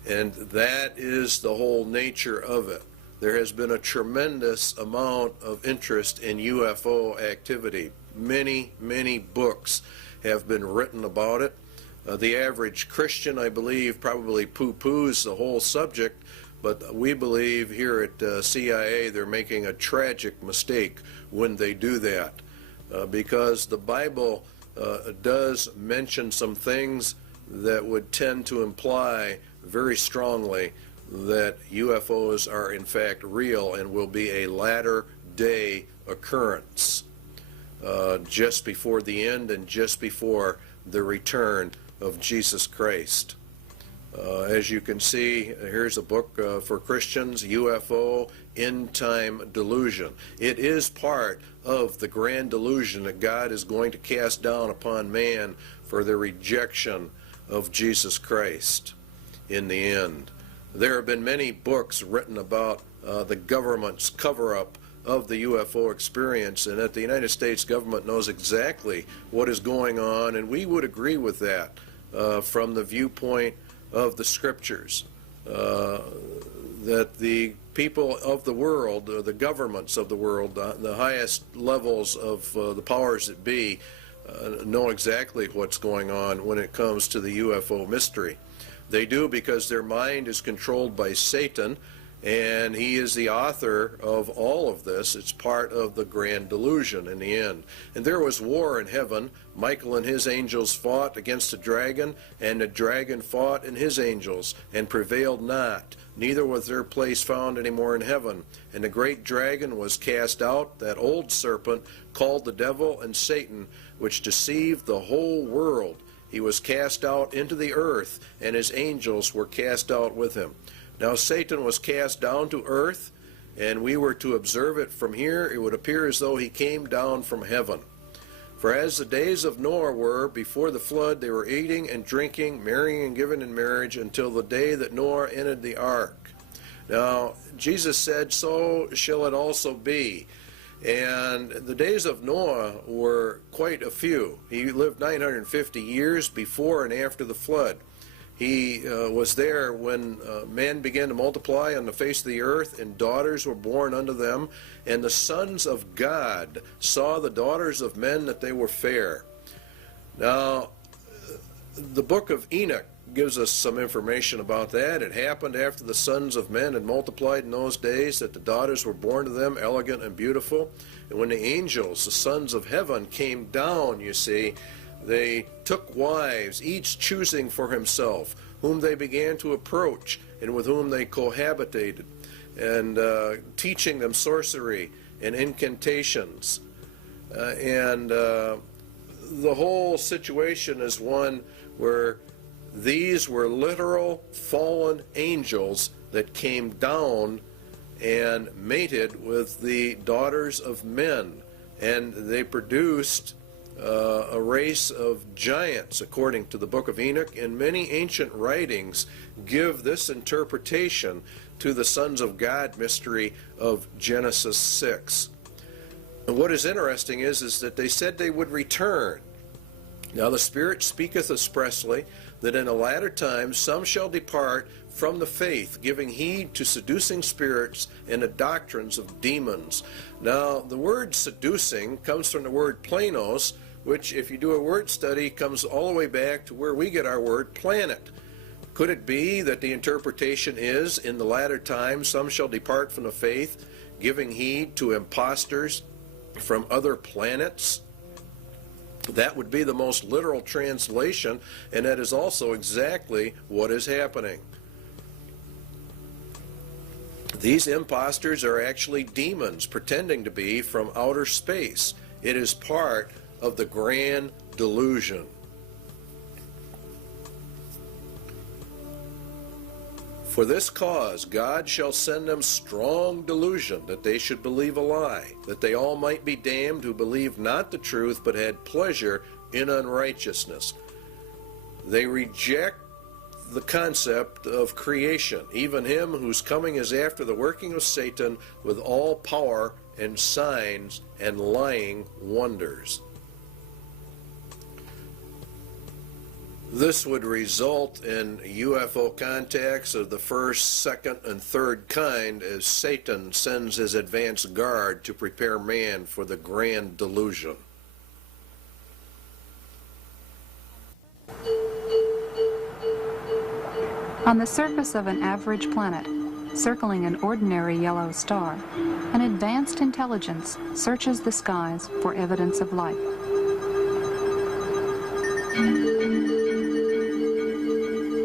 And that is the whole nature of it. There has been a tremendous amount of interest in UFO activity. Many, many books have been written about it. The average Christian, I believe, probably poo-poos the whole subject, but we believe here at CIA they're making a tragic mistake when they do that, because the Bible does mention some things that would tend to imply very strongly that UFOs are in fact real and will be a latter-day occurrence, just before the end and just before the return of Jesus Christ. As you can see, here's a book for Christians, UFO, End Time Delusion. It is part of the grand delusion that God is going to cast down upon man for their rejection of Jesus Christ in the end. There have been many books written about the government's cover-up of the UFO experience, and that the United States government knows exactly what is going on, and we would agree with that from the viewpoint of the scriptures, that the people of the world, the governments of the world, the highest levels of the powers that be, know exactly what's going on when it comes to the UFO mystery. They do because their mind is controlled by Satan, and he is the author of all of this. It's part of the grand delusion in the end. And there was war in heaven. Michael and his angels fought against the dragon, and the dragon fought and his angels, and prevailed not. Neither was their place found any more in heaven. And the great dragon was cast out, that old serpent, called the devil and Satan, which deceived the whole world. He was cast out into the earth, and his angels were cast out with him. Now Satan was cast down to earth, and we were to observe it from here. It would appear as though he came down from heaven. For as the days of Noah were before the flood, they were eating and drinking, marrying and giving in marriage, until the day that Noah entered the ark. Now Jesus said, so shall it also be. And the days of Noah were quite a few. He lived 950 years before and after the flood. He was there when men began to multiply on the face of the earth, and daughters were born unto them. And the sons of God saw the daughters of men that they were fair. Now, the book of Enoch gives us some information about that. It happened after the sons of men had multiplied in those days, that the daughters were born to them, elegant and beautiful. And when the angels, the sons of heaven, came down, you see, they took wives, each choosing for himself, whom they began to approach, and with whom they cohabitated, and teaching them sorcery and incantations. The whole situation is one where these were literal fallen angels that came down and mated with the daughters of men, and they produced a race of giants, according to the book of Enoch, and many ancient writings give this interpretation to the sons of God mystery of Genesis 6. And what is interesting is that they said they would return. Now the Spirit speaketh expressly that in the latter times some shall depart from the faith, giving heed to seducing spirits and the doctrines of demons. Now the word seducing comes from the word planos, which, if you do a word study, comes all the way back to where we get our word planet. Could it be that the interpretation is, in the latter times some shall depart from the faith, giving heed to impostors from other planets? That would be the most literal translation, and that is also exactly what is happening. These impostors are actually demons pretending to be from outer space. It is part of the grand delusion. For this cause God shall send them strong delusion, that they should believe a lie, that they all might be damned who believed not the truth, but had pleasure in unrighteousness. They reject the concept of creation, even him whose coming is after the working of Satan with all power and signs and lying wonders. This would result in UFO contacts of the first, second, and third kind as Satan sends his advance guard to prepare man for the grand delusion. On the surface of an average planet, circling an ordinary yellow star, an advanced intelligence searches the skies for evidence of life.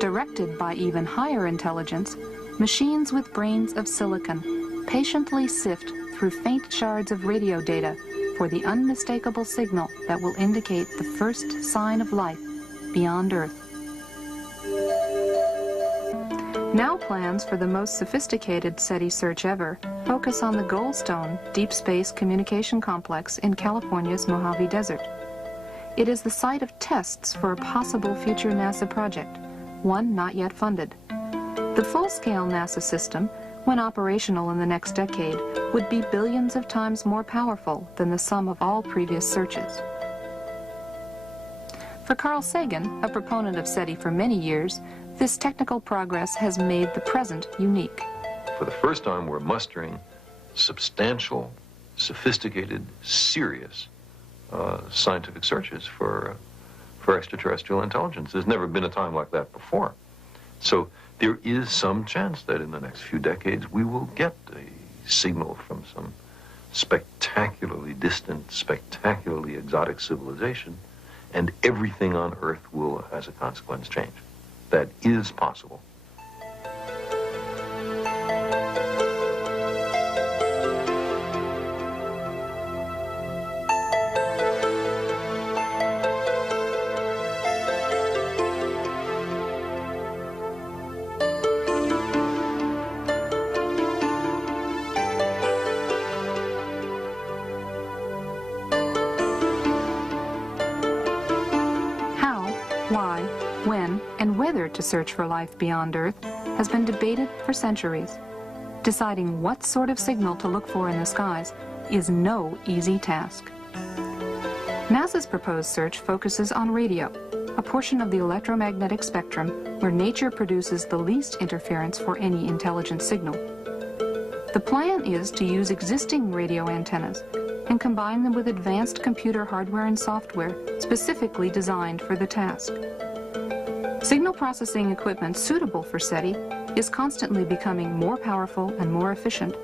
Directed by even higher intelligence, machines with brains of silicon patiently sift through faint shards of radio data for the unmistakable signal that will indicate the first sign of life beyond Earth. Now plans for the most sophisticated SETI search ever focus on the Goldstone Deep Space Communication Complex in California's Mojave Desert. It is the site of tests for a possible future NASA project, one not yet funded. The full-scale NASA system, when operational in the next decade, would be billions of times more powerful than the sum of all previous searches. For Carl Sagan, a proponent of SETI for many years, this technical progress has made the present unique. For the first time, we're mustering substantial, sophisticated, serious scientific searches for extraterrestrial intelligence. There's never been a time like that before. So there is some chance that in the next few decades we will get a signal from some spectacularly distant, spectacularly exotic civilization, and everything on Earth will, as a consequence, change. That is possible. To search for life beyond Earth has been debated for centuries. Deciding what sort of signal to look for in the skies is no easy task. NASA's proposed search focuses on radio, a portion of the electromagnetic spectrum where nature produces the least interference for any intelligent signal. The plan is to use existing radio antennas and combine them with advanced computer hardware and software specifically designed for the task. Signal processing equipment suitable for SETI is constantly becoming more powerful and more efficient,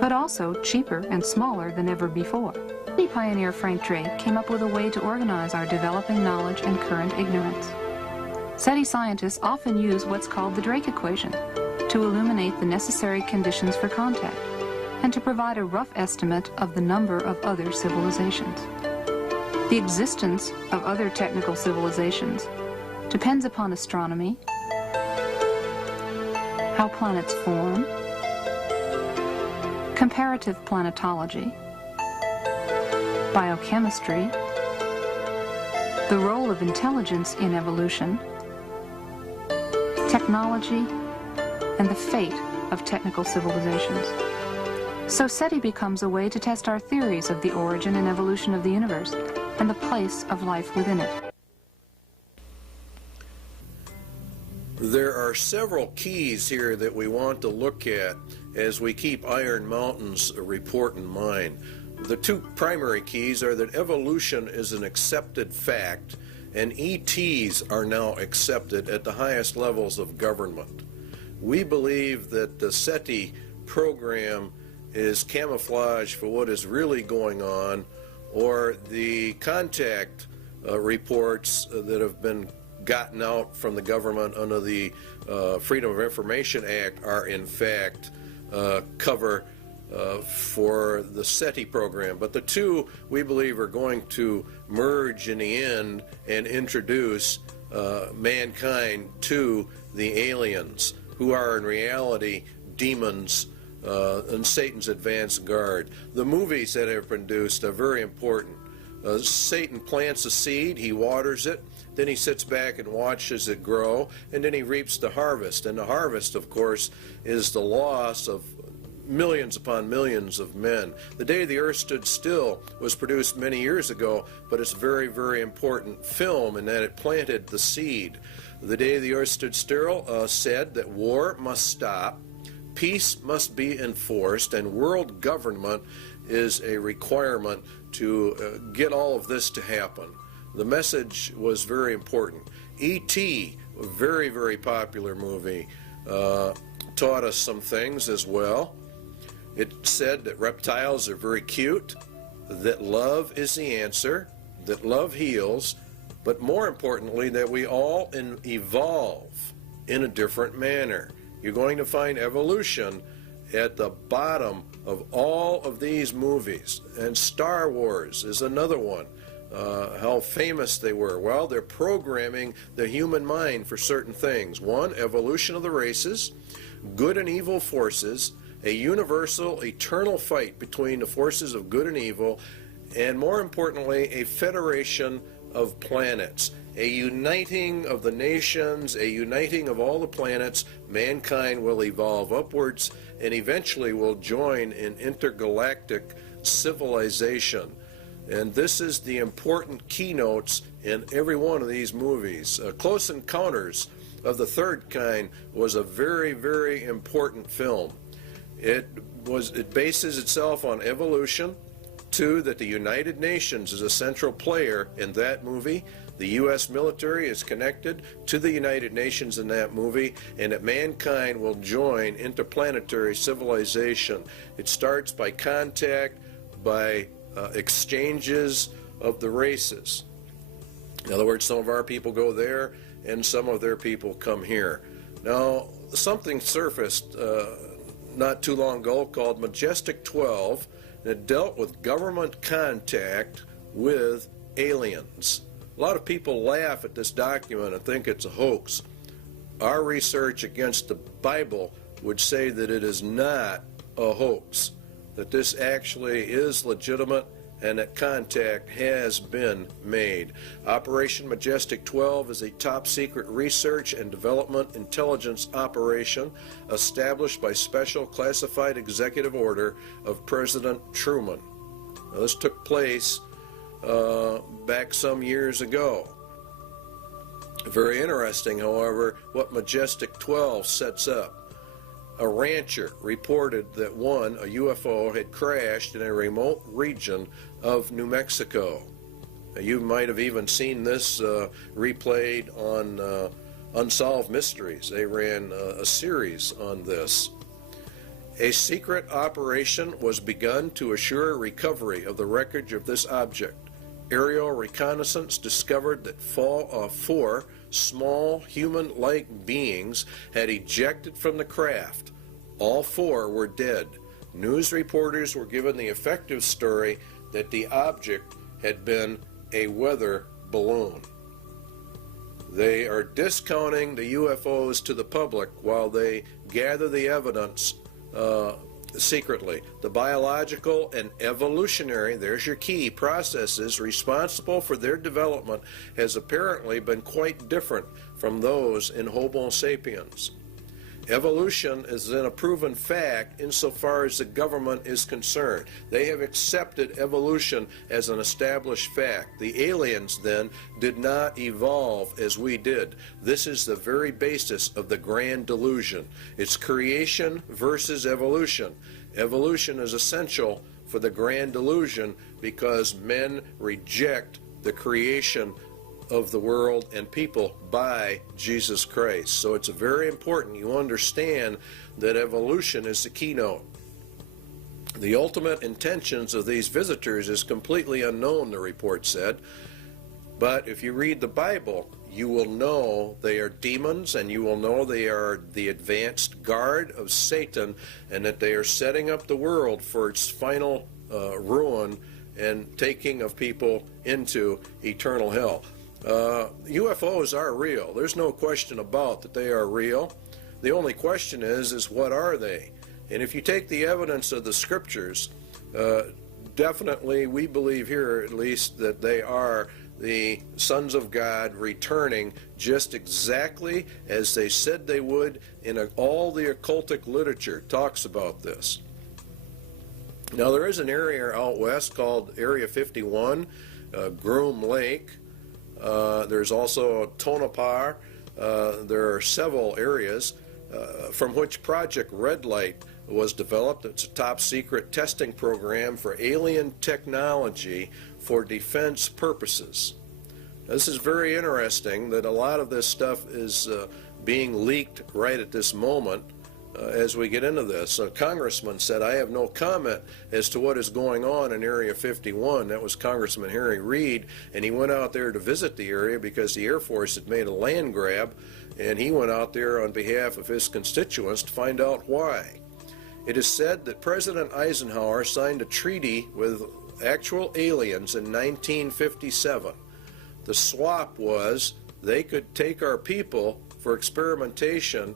but also cheaper and smaller than ever before. SETI pioneer Frank Drake came up with a way to organize our developing knowledge and current ignorance. SETI scientists often use what's called the Drake equation to illuminate the necessary conditions for contact and to provide a rough estimate of the number of other civilizations. The existence of other technical civilizations depends upon astronomy, how planets form, comparative planetology, biochemistry, the role of intelligence in evolution, technology, and the fate of technical civilizations. So SETI becomes a way to test our theories of the origin and evolution of the universe and the place of life within it. There are several keys here that we want to look at as we keep Iron Mountain's report in mind. The two primary keys are that evolution is an accepted fact and ETs are now accepted at the highest levels of government. We believe that the SETI program is camouflage for what is really going on, or the contact reports that have been gotten out from the government under the Freedom of Information Act are in fact cover for the SETI program. But the two, we believe, are going to merge in the end and introduce mankind to the aliens, who are in reality demons and Satan's advanced guard. The movies that are produced are very important. Satan plants a seed, he waters it, then he sits back and watches it grow, and then he reaps the harvest. And the harvest, of course, is the loss of millions upon millions of men. The Day the Earth Stood Still was produced many years ago, but it's a very, very important film in that it planted the seed. The Day the Earth Stood Still said that war must stop, peace must be enforced, and world government is a requirement to get all of this to happen. The message was very important. E.T., a very, very popular movie, taught us some things as well. It said that reptiles are very cute, that love is the answer, that love heals, but more importantly, that we all evolve in a different manner. You're going to find evolution at the bottom of all of these movies. And Star Wars is another one. How famous they were. Well, they're programming the human mind for certain things. One, evolution of the races, good and evil forces, a universal, eternal fight between the forces of good and evil, and more importantly, a federation of planets. A uniting of the nations, a uniting of all the planets. Mankind will evolve upwards and eventually will join in intergalactic civilization. And this is the important keynotes in every one of these movies. Close Encounters of the Third Kind was a very, very important film. It bases itself on evolution. Two, that the United Nations is a central player in that movie. The U.S. military is connected to the United Nations in that movie, and that mankind will join interplanetary civilization. It starts by contact, by exchanges of the races. In other words, some of our people go there, and some of their people come here. Now, something surfaced not too long ago called Majestic 12, and it dealt with government contact with aliens. A lot of people laugh at this document and think it's a hoax. Our research against the Bible would say that it is not a hoax, that this actually is legitimate and that contact has been made. Operation Majestic 12 is a top-secret research and development intelligence operation established by special classified executive order of President Truman. Now, this took place back some years ago. Very interesting, however, what Majestic 12 sets up. A rancher reported that a UFO had crashed in a remote region of New Mexico. Now, you might have even seen this replayed on Unsolved Mysteries. They ran a series on this. A secret operation was begun to assure recovery of the wreckage of this object. Aerial reconnaissance discovered that 4 small human-like beings had ejected from the craft. All 4 were dead. News reporters were given the effective story that the object had been a weather balloon. They are discounting the UFOs to the public while they gather the evidence secretly. The biological and evolutionary, there's your key, processes responsible for their development has apparently been quite different from those in Homo sapiens. Evolution is then a proven fact insofar as the government is concerned. They have accepted evolution as an established fact. The aliens then did not evolve as we did. This is the very basis of the grand delusion. It's creation versus evolution. Evolution is essential for the grand delusion because men reject the creation of the world and people by Jesus Christ. So it's very important you understand that evolution is the keynote. The ultimate intentions of these visitors is completely unknown, the report said. But if you read the Bible, you will know they are demons, and you will know they are the advanced guard of Satan, and that they are setting up the world for its final ruin and taking of people into eternal hell. UFOs are real. There's no question about that they are real. The only question is what are they? And if you take the evidence of the scriptures, definitely we believe here at least that they are the sons of God returning just exactly as they said they would. All the occultic literature talks about this. Now there is an area out west called Area 51, Groom Lake. There's also Tonopah. There are several areas from which Project Red Light was developed. It's a top secret testing program for alien technology for defense purposes. This is very interesting that a lot of this stuff is being leaked right at this moment as we get into this. A congressman said, I have no comment as to what is going on in Area 51. That was Congressman Harry Reid, and he went out there to visit the area because the Air Force had made a land grab, and he went out there on behalf of his constituents to find out why. It is said that President Eisenhower signed a treaty with actual aliens in 1957. The swap was they could take our people for experimentation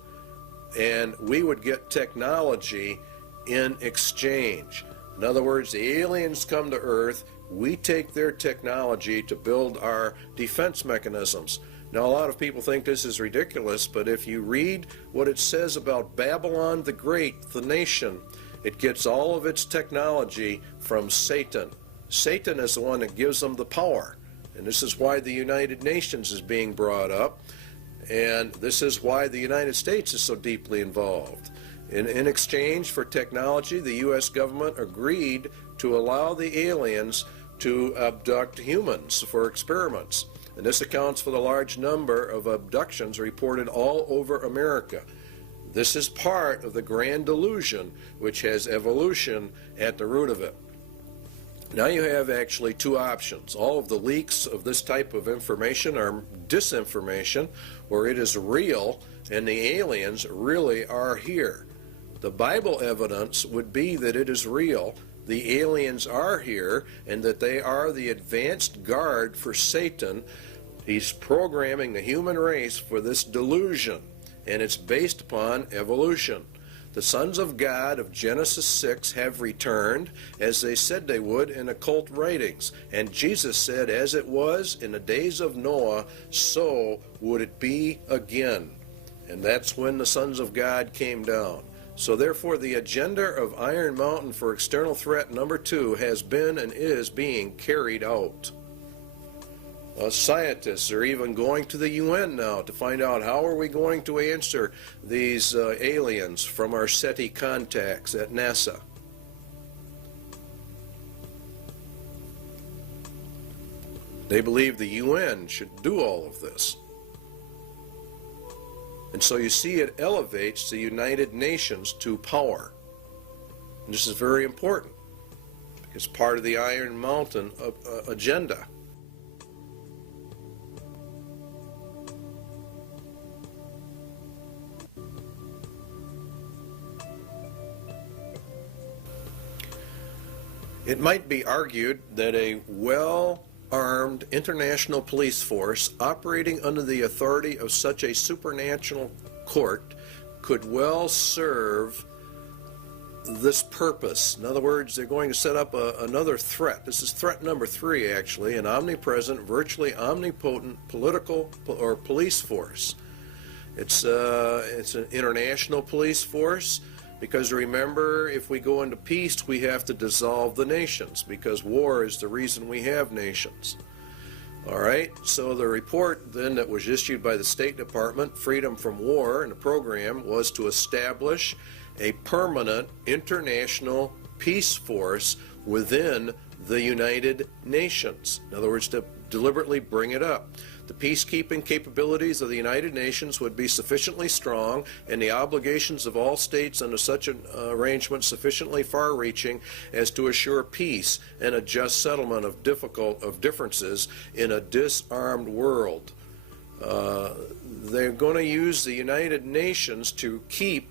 and we would get technology in exchange. In other words, the aliens come to Earth, we take their technology to build our defense mechanisms. Now, a lot of people think this is ridiculous, but if you read what it says about Babylon the Great, the nation, it gets all of its technology from Satan. Satan is the one that gives them the power. And this is why the United Nations is being brought up. And this is why the United States is so deeply involved. In exchange for technology, the U.S. government agreed to allow the aliens to abduct humans for experiments. And this accounts for the large number of abductions reported all over America. This is part of the grand delusion, which has evolution at the root of it. Now you have actually two options. All of the leaks of this type of information are disinformation, or it is real and the aliens really are here. The Bible evidence would be that it is real, the aliens are here, and that they are the advanced guard for Satan. He's programming the human race for this delusion, and it's based upon evolution. The sons of God of Genesis 6 have returned, as they said they would in occult writings. And Jesus said, as it was in the days of Noah, so would it be again. And that's when the sons of God came down. So therefore, the agenda of Iron Mountain for external threat number 2 has been and is being carried out. Scientists are even going to the UN now to find out how are we going to answer these aliens from our SETI contacts at NASA. They believe the UN should do all of this. And so you see it elevates the United Nations to power. And this is very important because part of the Iron Mountain agenda. It might be argued that a well-armed international police force operating under the authority of such a supernatural court could well serve this purpose. In other words, they're going to set up another threat. This is threat number 3, actually, an omnipresent, virtually omnipotent political or police force. It's an international police force. Because remember, if we go into peace, we have to dissolve the nations, because war is the reason we have nations. All right, so the report then that was issued by the State Department, Freedom from War, and the program was to establish a permanent international peace force within the United Nations. In other words, to deliberately bring it up. the peacekeeping capabilities of the United Nations would be sufficiently strong and the obligations of all states under such an arrangement sufficiently far-reaching as to assure peace and a just settlement of differences in a disarmed world. They're going to use the United Nations to keep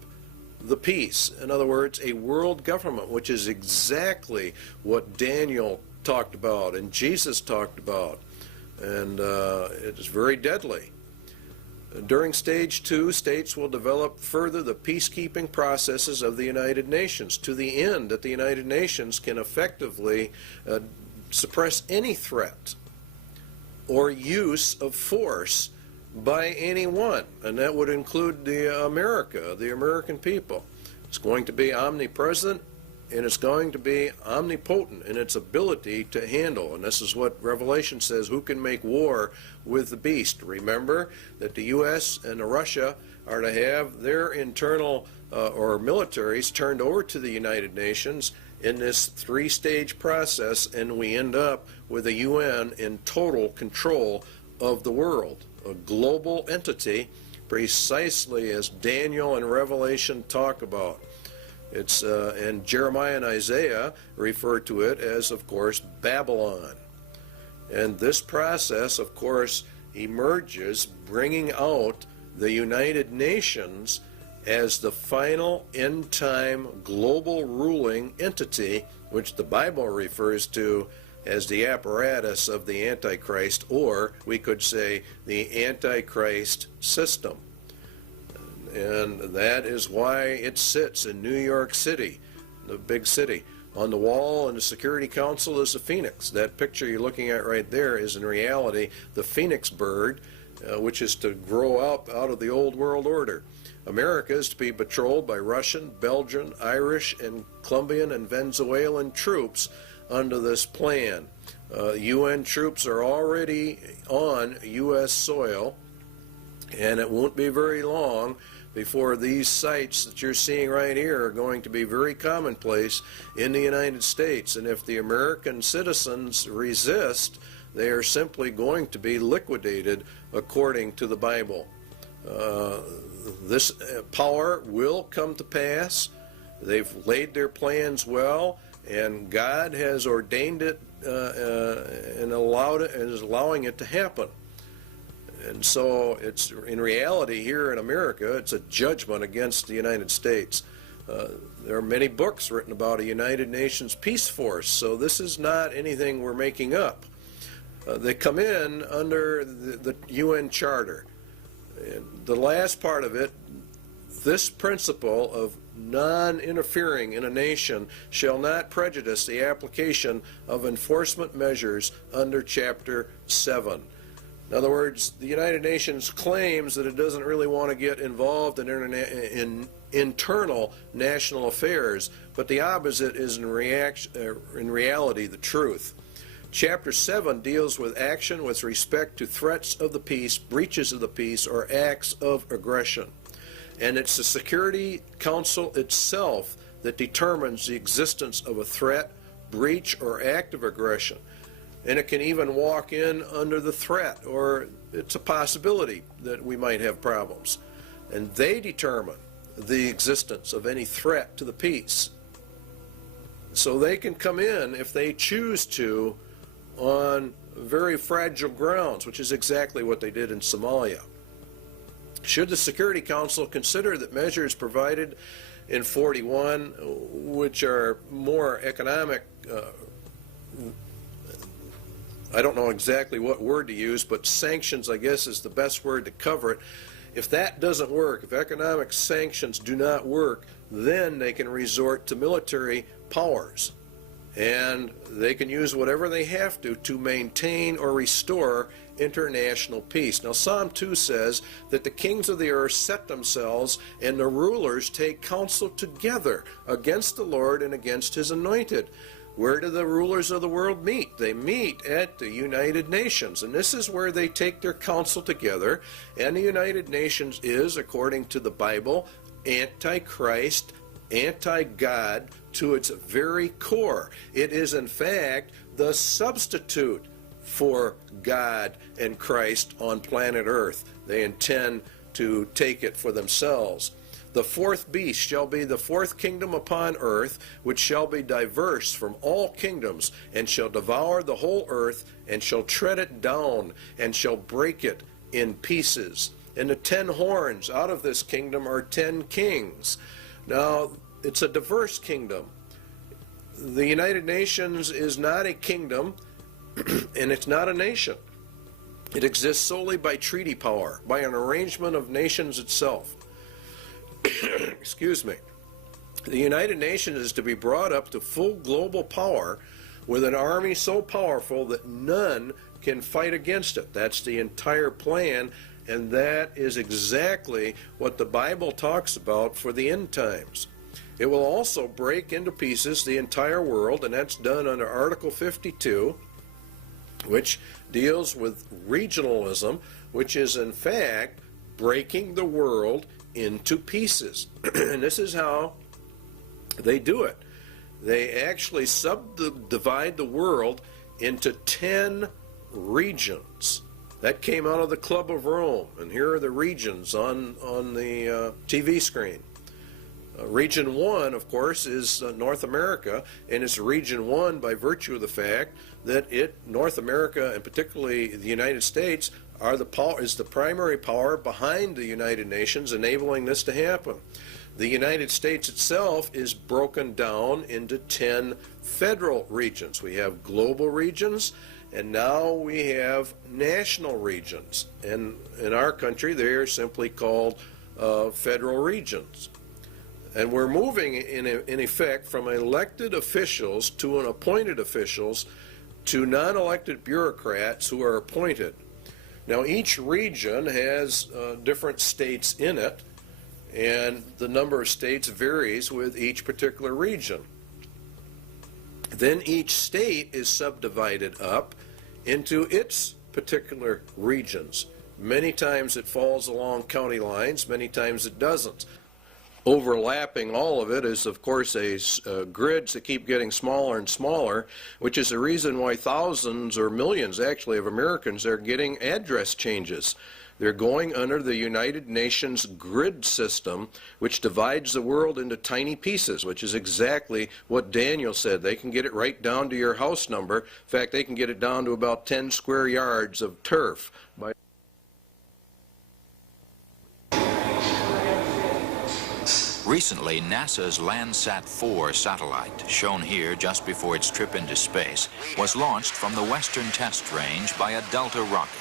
the peace. In other words, a world government, which is exactly what Daniel talked about and Jesus talked about. And it is very deadly. During stage 2, states will develop further the peacekeeping processes of the United Nations to the end that the United Nations can effectively suppress any threat or use of force by anyone, and that would include the American people. It's going to be omnipresent, and it's going to be omnipotent in its ability to handle. And this is what Revelation says, who can make war with the beast? Remember that the U.S. and Russia are to have their internal or militaries turned over to the United Nations in this 3-stage process, and we end up with a UN in total control of the world, a global entity, precisely as Daniel and Revelation talk about. It's and Jeremiah and Isaiah refer to it as, of course, Babylon. And this process, of course, emerges bringing out the United Nations as the final end-time global ruling entity, which the Bible refers to as the apparatus of the Antichrist, or we could say the Antichrist system. And that is why it sits in New York City, the big city. On the wall in the Security Council is a phoenix. That picture you're looking at right there is in reality the phoenix bird, which is to grow up out of the old world order. America is to be patrolled by Russian, Belgian, Irish, and Colombian and Venezuelan troops under this plan. UN troops are already on U.S. soil, and it won't be very long before these sites that you're seeing right here are going to be very commonplace in the United States. And if the American citizens resist, they are simply going to be liquidated according to the Bible. This power will come to pass. They've laid their plans well, and God has ordained it and allowed it, and is allowing it to happen. And so it's, in reality, here in America, it's a judgment against the United States. There are many books written about a United Nations peace force, so this is not anything we're making up. They come in under the UN Charter. And the last part of it, this principle of non-interfering in a nation shall not prejudice the application of enforcement measures under Chapter 7. In other words, the United Nations claims that it doesn't really want to get involved in internal national affairs, but the opposite is in reality the truth. Chapter 7 deals with action with respect to threats of the peace, breaches of the peace, or acts of aggression. And it's the Security Council itself that determines the existence of a threat, breach, or act of aggression. And it can even walk in under the threat, or it's a possibility that we might have problems. And they determine the existence of any threat to the peace. So they can come in, if they choose to, on very fragile grounds, which is exactly what they did in Somalia. Should the Security Council consider that measures provided in 41, which are more economic, I don't know exactly what word to use, but sanctions, I guess, is the best word to cover it. If that doesn't work, if economic sanctions do not work, then they can resort to military powers. And they can use whatever they have to maintain or restore international peace. Now, Psalm 2 says that the kings of the earth set themselves and the rulers take counsel together against the Lord and against his anointed. Where do the rulers of the world meet? They meet at the United Nations, and this is where they take their counsel together. And the United Nations is, according to the Bible, anti-Christ, anti-God to its very core. It is, in fact, the substitute for God and Christ on planet Earth. They intend to take it for themselves. The fourth beast shall be the fourth kingdom upon earth, which shall be diverse from all kingdoms, and shall devour the whole earth, and shall tread it down, and shall break it in pieces. And the 10 horns out of this kingdom are 10 kings. Now, it's a diverse kingdom. The United Nations is not a kingdom, and it's not a nation. It exists solely by treaty power, by an arrangement of nations itself. Excuse me. The United Nations is to be brought up to full global power with an army so powerful that none can fight against it. That's the entire plan, and that is exactly what the Bible talks about for the end times. It will also break into pieces the entire world, and that's done under Article 52, which deals with regionalism, which is in fact breaking the world into pieces. And this is how they do it. They actually subdivide the world into 10 regions. That came out of the Club of Rome, and here are the regions on the TV screen. Region 1, of course, is North America, and it's Region 1 by virtue of the fact that North America, and particularly the United States, is the primary power behind the United Nations, enabling this to happen. The United States itself is broken down into 10 federal regions. We have global regions, and now we have national regions. And in our country, they are simply called federal regions. And we're moving, in effect, from elected officials to an appointed officials to non-elected bureaucrats who are appointed. Now, each region has different states in it, and the number of states varies with each particular region. Then each state is subdivided up into its particular regions. Many times it falls along county lines, many times it doesn't. Overlapping all of it is, of course, grids that keep getting smaller and smaller, which is the reason why thousands or millions, actually, of Americans are getting address changes. They're going under the United Nations grid system, which divides the world into tiny pieces, which is exactly what Daniel said. They can get it right down to your house number. In fact, they can get it down to about 10 square yards of turf. Recently, NASA's Landsat 4 satellite, shown here just before its trip into space, was launched from the Western Test Range by a Delta rocket.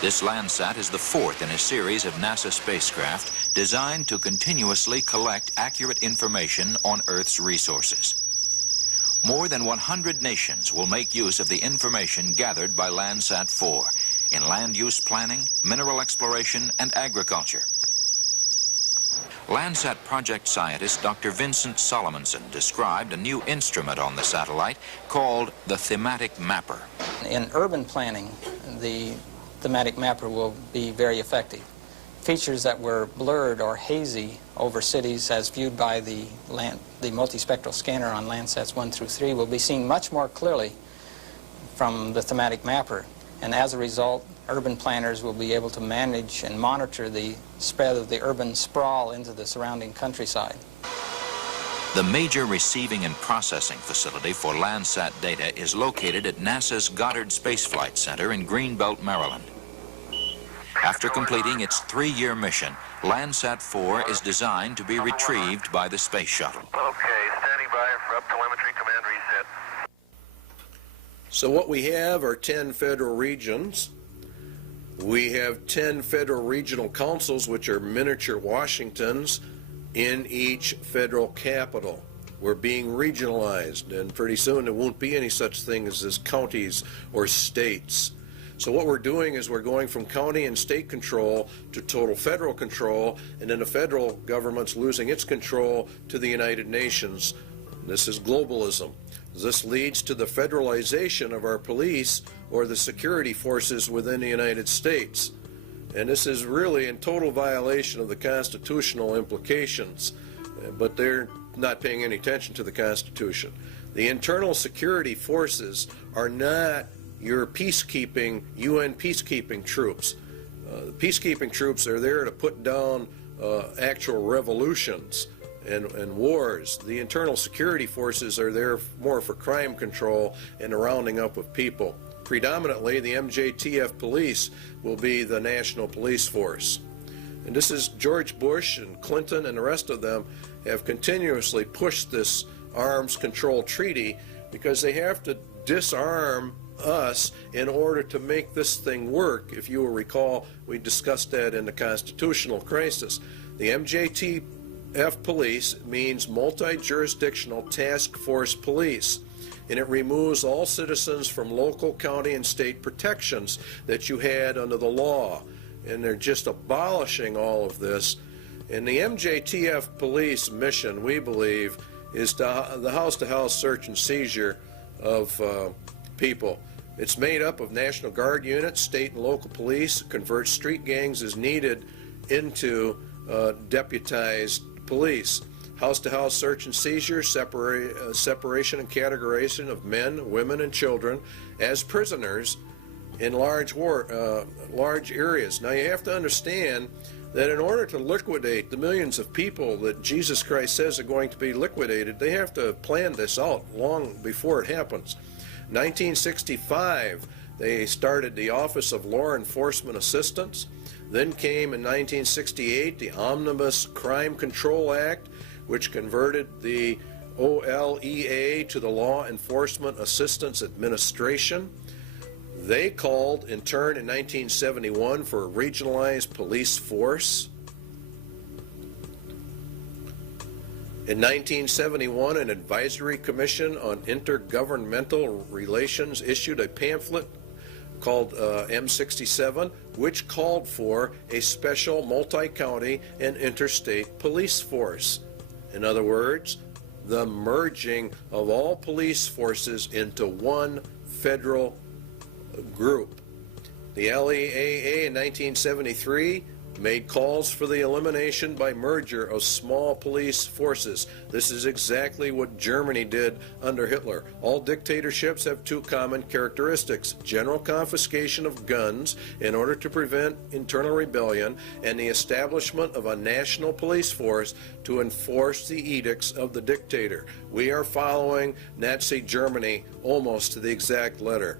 This Landsat is the fourth in a series of NASA spacecraft designed to continuously collect accurate information on Earth's resources. More than 100 nations will make use of the information gathered by Landsat 4 in land use planning, mineral exploration, and agriculture. Landsat project scientist Dr. Vincent Solomonson described a new instrument on the satellite called the thematic mapper. In urban planning, the thematic mapper will be very effective. Features that were blurred or hazy over cities as viewed by the multispectral scanner on Landsats 1 through 3 will be seen much more clearly from the thematic mapper. And as a result, urban planners will be able to manage and monitor the spread of the urban sprawl into the surrounding countryside. The major receiving and processing facility for Landsat data is located at NASA's Goddard Space Flight Center in Greenbelt, Maryland. After completing its 3-year mission, Landsat 4 is designed to be retrieved by the space shuttle. Okay, standing by for up telemetry command reset. So what we have are 10 federal regions. We have 10 federal regional councils, which are miniature Washingtons, in each federal capital. We're being regionalized, and pretty soon there won't be any such thing as counties or states. So what we're doing is we're going from county and state control to total federal control, and then the federal government's losing its control to the United Nations. This is globalism. This leads to the federalization of our police or the security forces within the United States. And this is really in total violation of the constitutional implications, but they're not paying any attention to the Constitution. The internal security forces are not your peacekeeping, UN peacekeeping troops. Peacekeeping troops are there to put down actual revolutions and wars. The internal security forces are there more for crime control and the rounding up of people. Predominantly, the MJTF police will be the national police force. And this is George Bush and Clinton and the rest of them have continuously pushed this arms control treaty because they have to disarm us in order to make this thing work. If you will recall, we discussed that in the constitutional crisis. The MJTF police means multi-jurisdictional task force police, and it removes all citizens from local, county, and state protections that you had under the law. And they're just abolishing all of this. And the MJTF police mission, we believe, is the house-to-house search and seizure of people. It's made up of National Guard units, state and local police, converts street gangs as needed into deputized police. House-to-house search and seizure, separation and categorization of men, women, and children as prisoners in large areas. Now you have to understand that in order to liquidate the millions of people that Jesus Christ says are going to be liquidated, they have to plan this out long before it happens. 1965, they started the Office of Law Enforcement Assistance. Then came in 1968 the Omnibus Crime Control Act, which converted the OLEA to the Law Enforcement Assistance Administration. They called, in turn, in 1971 for a regionalized police force. In 1971, an advisory commission on intergovernmental relations issued a pamphlet called M67, which called for a special multi-county and interstate police force. In other words, the merging of all police forces into one federal group. The LEAA in 1973 made calls for the elimination by merger of small police forces. This is exactly what Germany did under Hitler. All dictatorships have two common characteristics: general confiscation of guns in order to prevent internal rebellion, and the establishment of a national police force to enforce the edicts of the dictator. We are following Nazi Germany almost to the exact letter.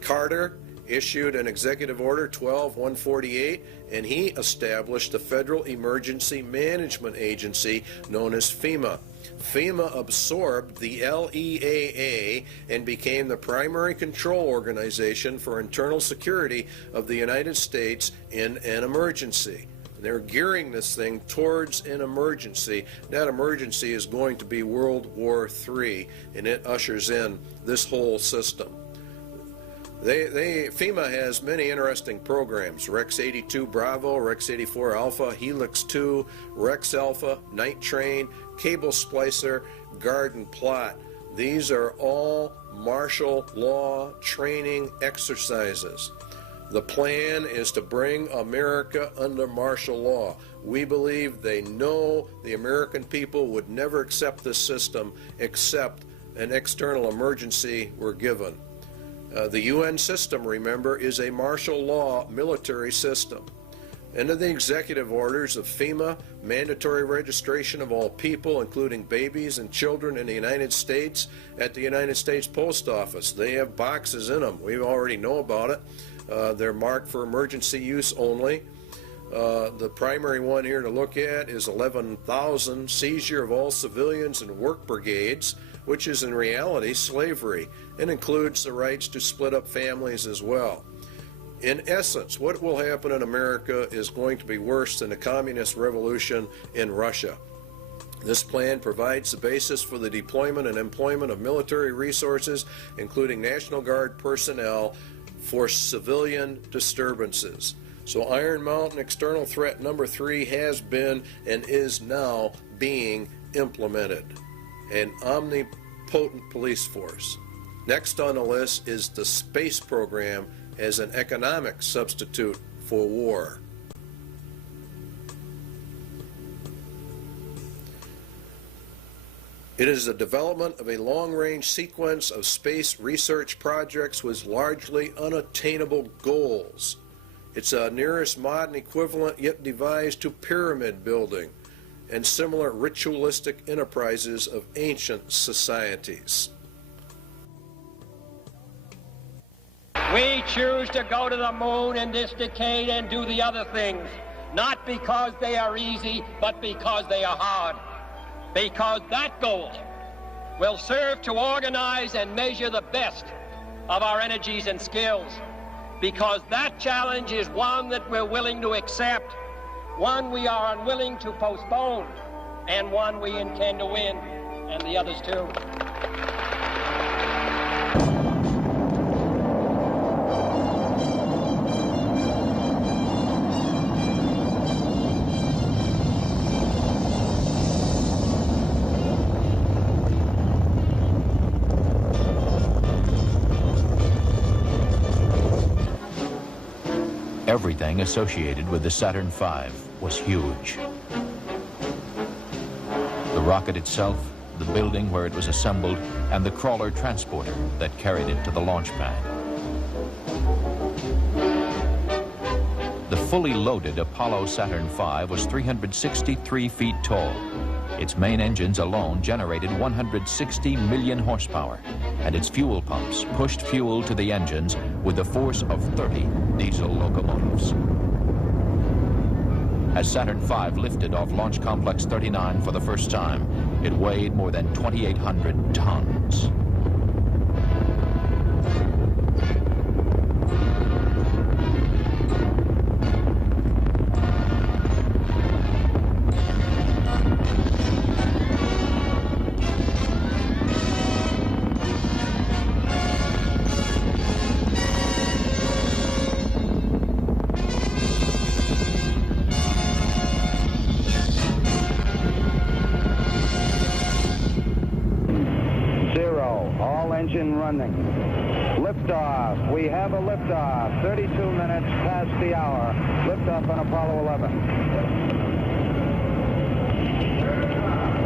Carter issued an executive order 12-148, and he established the Federal Emergency Management Agency known as FEMA. FEMA absorbed the LEAA and became the primary control organization for internal security of the United States in an emergency. They're gearing this thing towards an emergency. That emergency is going to be World War III, and it ushers in this whole system. FEMA has many interesting programs: Rex 82 Bravo, Rex 84 Alpha, Helix 2, Rex Alpha, Night Train, Cable Splicer, Garden Plot. These are all martial law training exercises. The plan is to bring America under martial law. We believe they know the American people would never accept this system except an external emergency were given. The UN system, remember, is a martial law military system. Under the executive orders of FEMA, mandatory registration of all people, including babies and children in the United States, at the United States Post Office. They have boxes in them. We already know about it. They're marked for emergency use only. The primary one here to look at is 11,000, seizure of all civilians and work brigades, which is in reality slavery, and includes the rights to split up families as well. In essence, what will happen in America is going to be worse than the communist revolution in Russia. This plan provides the basis for the deployment and employment of military resources, including National Guard personnel, for civilian disturbances. So Iron Mountain external threat number 3 has been and is now being implemented. An omnipotent police force. Next on the list is the space program as an economic substitute for war. It is the development of a long-range sequence of space research projects with largely unattainable goals. It's a nearest modern equivalent yet devised to pyramid building and similar ritualistic enterprises of ancient societies. We choose to go to the moon in this decade and do the other things, not because they are easy, but because they are hard. Because that goal will serve to organize and measure the best of our energies and skills. Because that challenge is one that we're willing to accept, one we are unwilling to postpone, and one we intend to win, and the others too. Everything associated with the Saturn V was huge. The rocket itself, the building where it was assembled, and the crawler transporter that carried it to the launch pad. The fully loaded Apollo Saturn V was 363 feet tall. Its main engines alone generated 160 million horsepower, and its fuel pumps pushed fuel to the engines with the force of 30 diesel locomotives. As Saturn V lifted off Launch Complex 39 for the first time, it weighed more than 2,800 tons. Liftoff. We have a liftoff. 32 minutes past the hour. Liftoff on Apollo 11.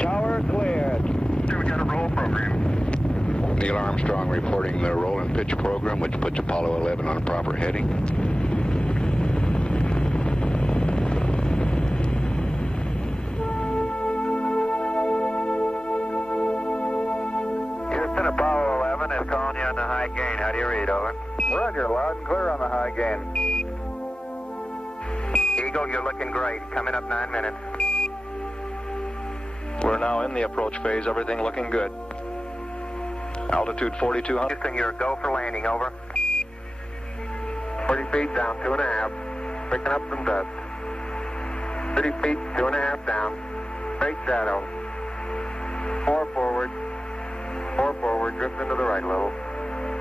Tower cleared. We got a roll program. Neil Armstrong reporting the roll and pitch program, which puts Apollo 11 on a proper heading. Houston, Apollo 11 is calling you on the high gain. How do you read, over? Roger, loud and clear on the high gain. Eagle, you're looking great. Coming up 9 minutes. We're now in the approach phase. Everything looking good. Altitude 4,200. Houston, you're go for landing, over. 40 feet down, 2.5. Picking up some dust. 30 feet, 2.5 down. Straight shadow. 4 forward. 4 forward, drift into the right a little.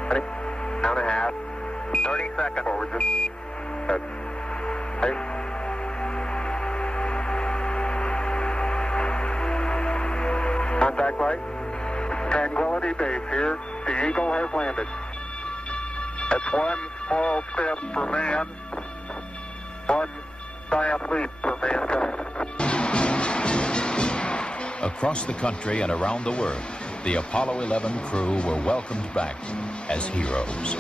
20, down a half. 30 seconds forward, just. Good. Hey. Contact light. Tranquility Base here. The Eagle has landed. That's one small step for man, one giant leap for mankind. Across the country and around the world, the Apollo 11 crew were welcomed back as heroes.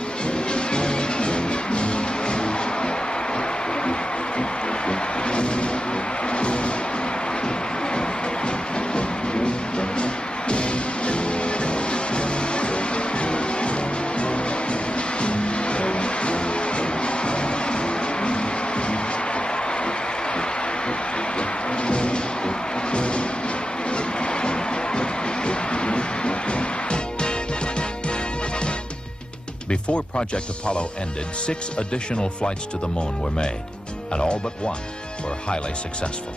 Before Project Apollo ended, 6 additional flights to the moon were made, and all but one were highly successful.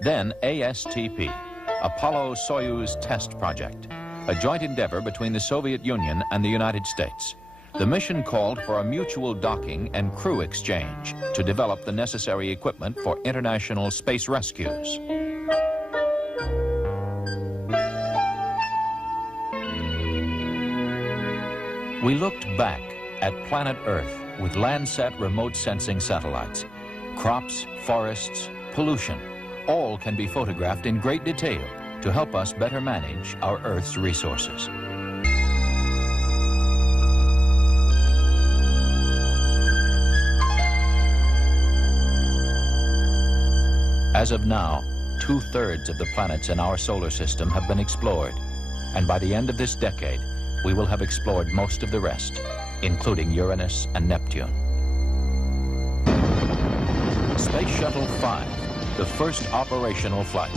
Then ASTP, Apollo-Soyuz Test Project, a joint endeavor between the Soviet Union and the United States. the mission called for a mutual docking and crew exchange to develop the necessary equipment for international space rescues. We looked back at planet Earth with Landsat remote sensing satellites. Crops, forests, pollution, all can be photographed in great detail to help us better manage our Earth's resources. As of now, 2/3 of the planets in our solar system have been explored, and by the end of this decade, we will have explored most of the rest, including Uranus and Neptune. Space Shuttle 5, the first operational flight.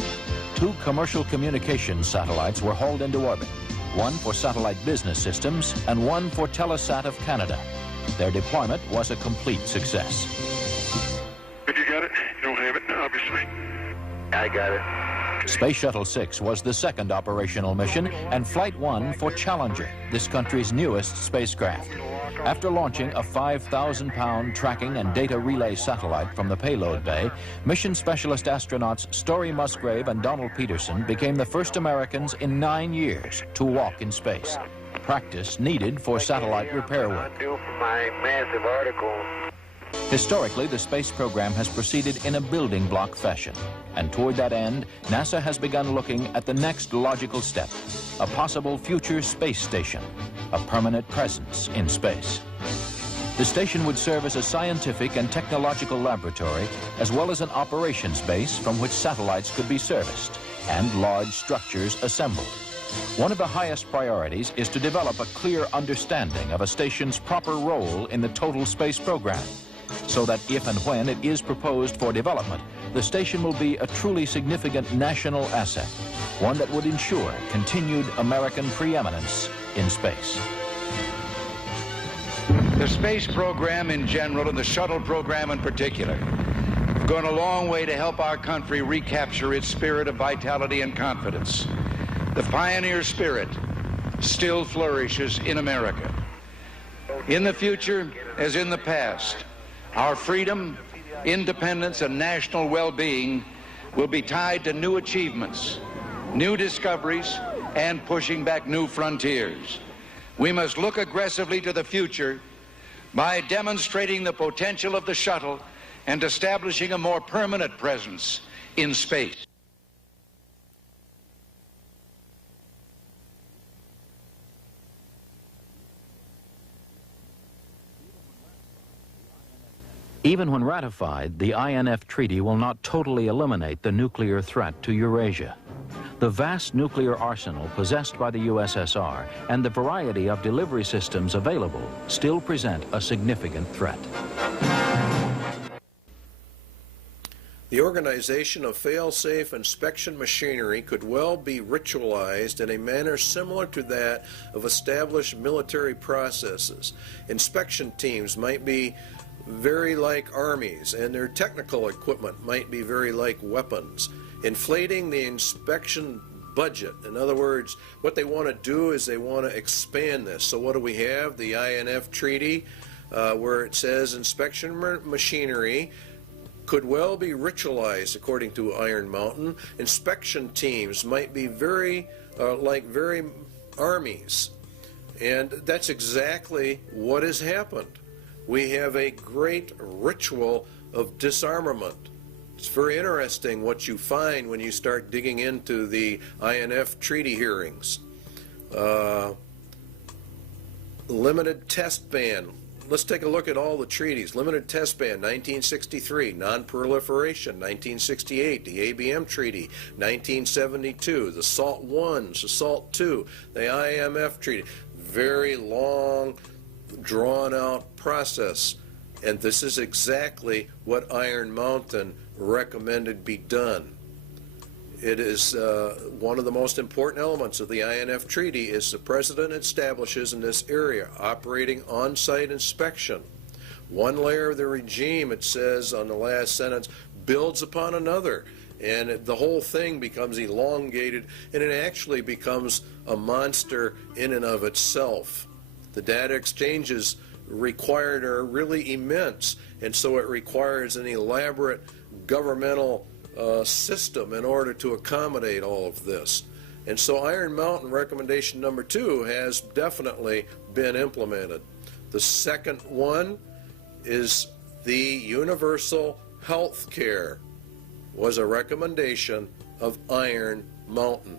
2 commercial communications satellites were hauled into orbit, one for satellite business systems and one for Telesat of Canada. Their deployment was a complete success. If you got it, you don't have it, obviously. I got it. Space Shuttle 6 was the second operational mission, and Flight 1 for Challenger, this country's newest spacecraft. After launching a 5,000-pound tracking and data relay satellite from the payload bay, mission specialist astronauts Story Musgrave and Donald Peterson became the first Americans in 9 years to walk in space. Practice needed for satellite repair work. My massive article. Historically, the space program has proceeded in a building block fashion, and toward that end, NASA has begun looking at the next logical step, a possible future space station, a permanent presence in space. The station would serve as a scientific and technological laboratory, as well as an operations base from which satellites could be serviced and large structures assembled. One of the highest priorities is to develop a clear understanding of a station's proper role in the total space program, so that if and when it is proposed for development, the station will be a truly significant national asset, one that would ensure continued American preeminence in space. The space program in general and the shuttle program in particular have gone a long way to help our country recapture its spirit of vitality and confidence. The pioneer spirit still flourishes in America. In the future, as in the past, our freedom, independence, and national well-being will be tied to new achievements, new discoveries, and pushing back new frontiers. We must look aggressively to the future by demonstrating the potential of the shuttle and establishing a more permanent presence in space. Even when ratified, the INF Treaty will not totally eliminate the nuclear threat to Eurasia. The vast nuclear arsenal possessed by the USSR and the variety of delivery systems available still present a significant threat. The organization of fail-safe inspection machinery could well be ritualized in a manner similar to that of established military processes. Inspection teams might be very like armies, and their technical equipment might be very like weapons. Inflating the inspection budget. In other words, what they want to do is they want to expand this. So what do we have? The INF Treaty, where it says inspection machinery could well be ritualized according to Iron Mountain. Inspection teams might be very like very armies. And that's exactly what has happened. We have a great ritual of disarmament. It's very interesting what you find when you start digging into the INF treaty hearings. Limited test ban. Let's take a look at all the treaties. Limited test ban, 1963. Non-proliferation, 1968. The ABM Treaty, 1972. The SALT I, the SALT II, the IMF Treaty. Very long, drawn-out process. And this is exactly what Iron Mountain recommended be done. It is one of the most important elements of the INF Treaty is the President establishes in this area operating on-site inspection. One layer of the regime, it says on the last sentence, builds upon another. And the whole thing becomes elongated, and it actually becomes a monster in and of itself. The data exchanges required are really immense, and so it requires an elaborate governmental system in order to accommodate all of this. And so Iron Mountain recommendation number 2 has definitely been implemented. The second one is the universal health care was a recommendation of Iron Mountain.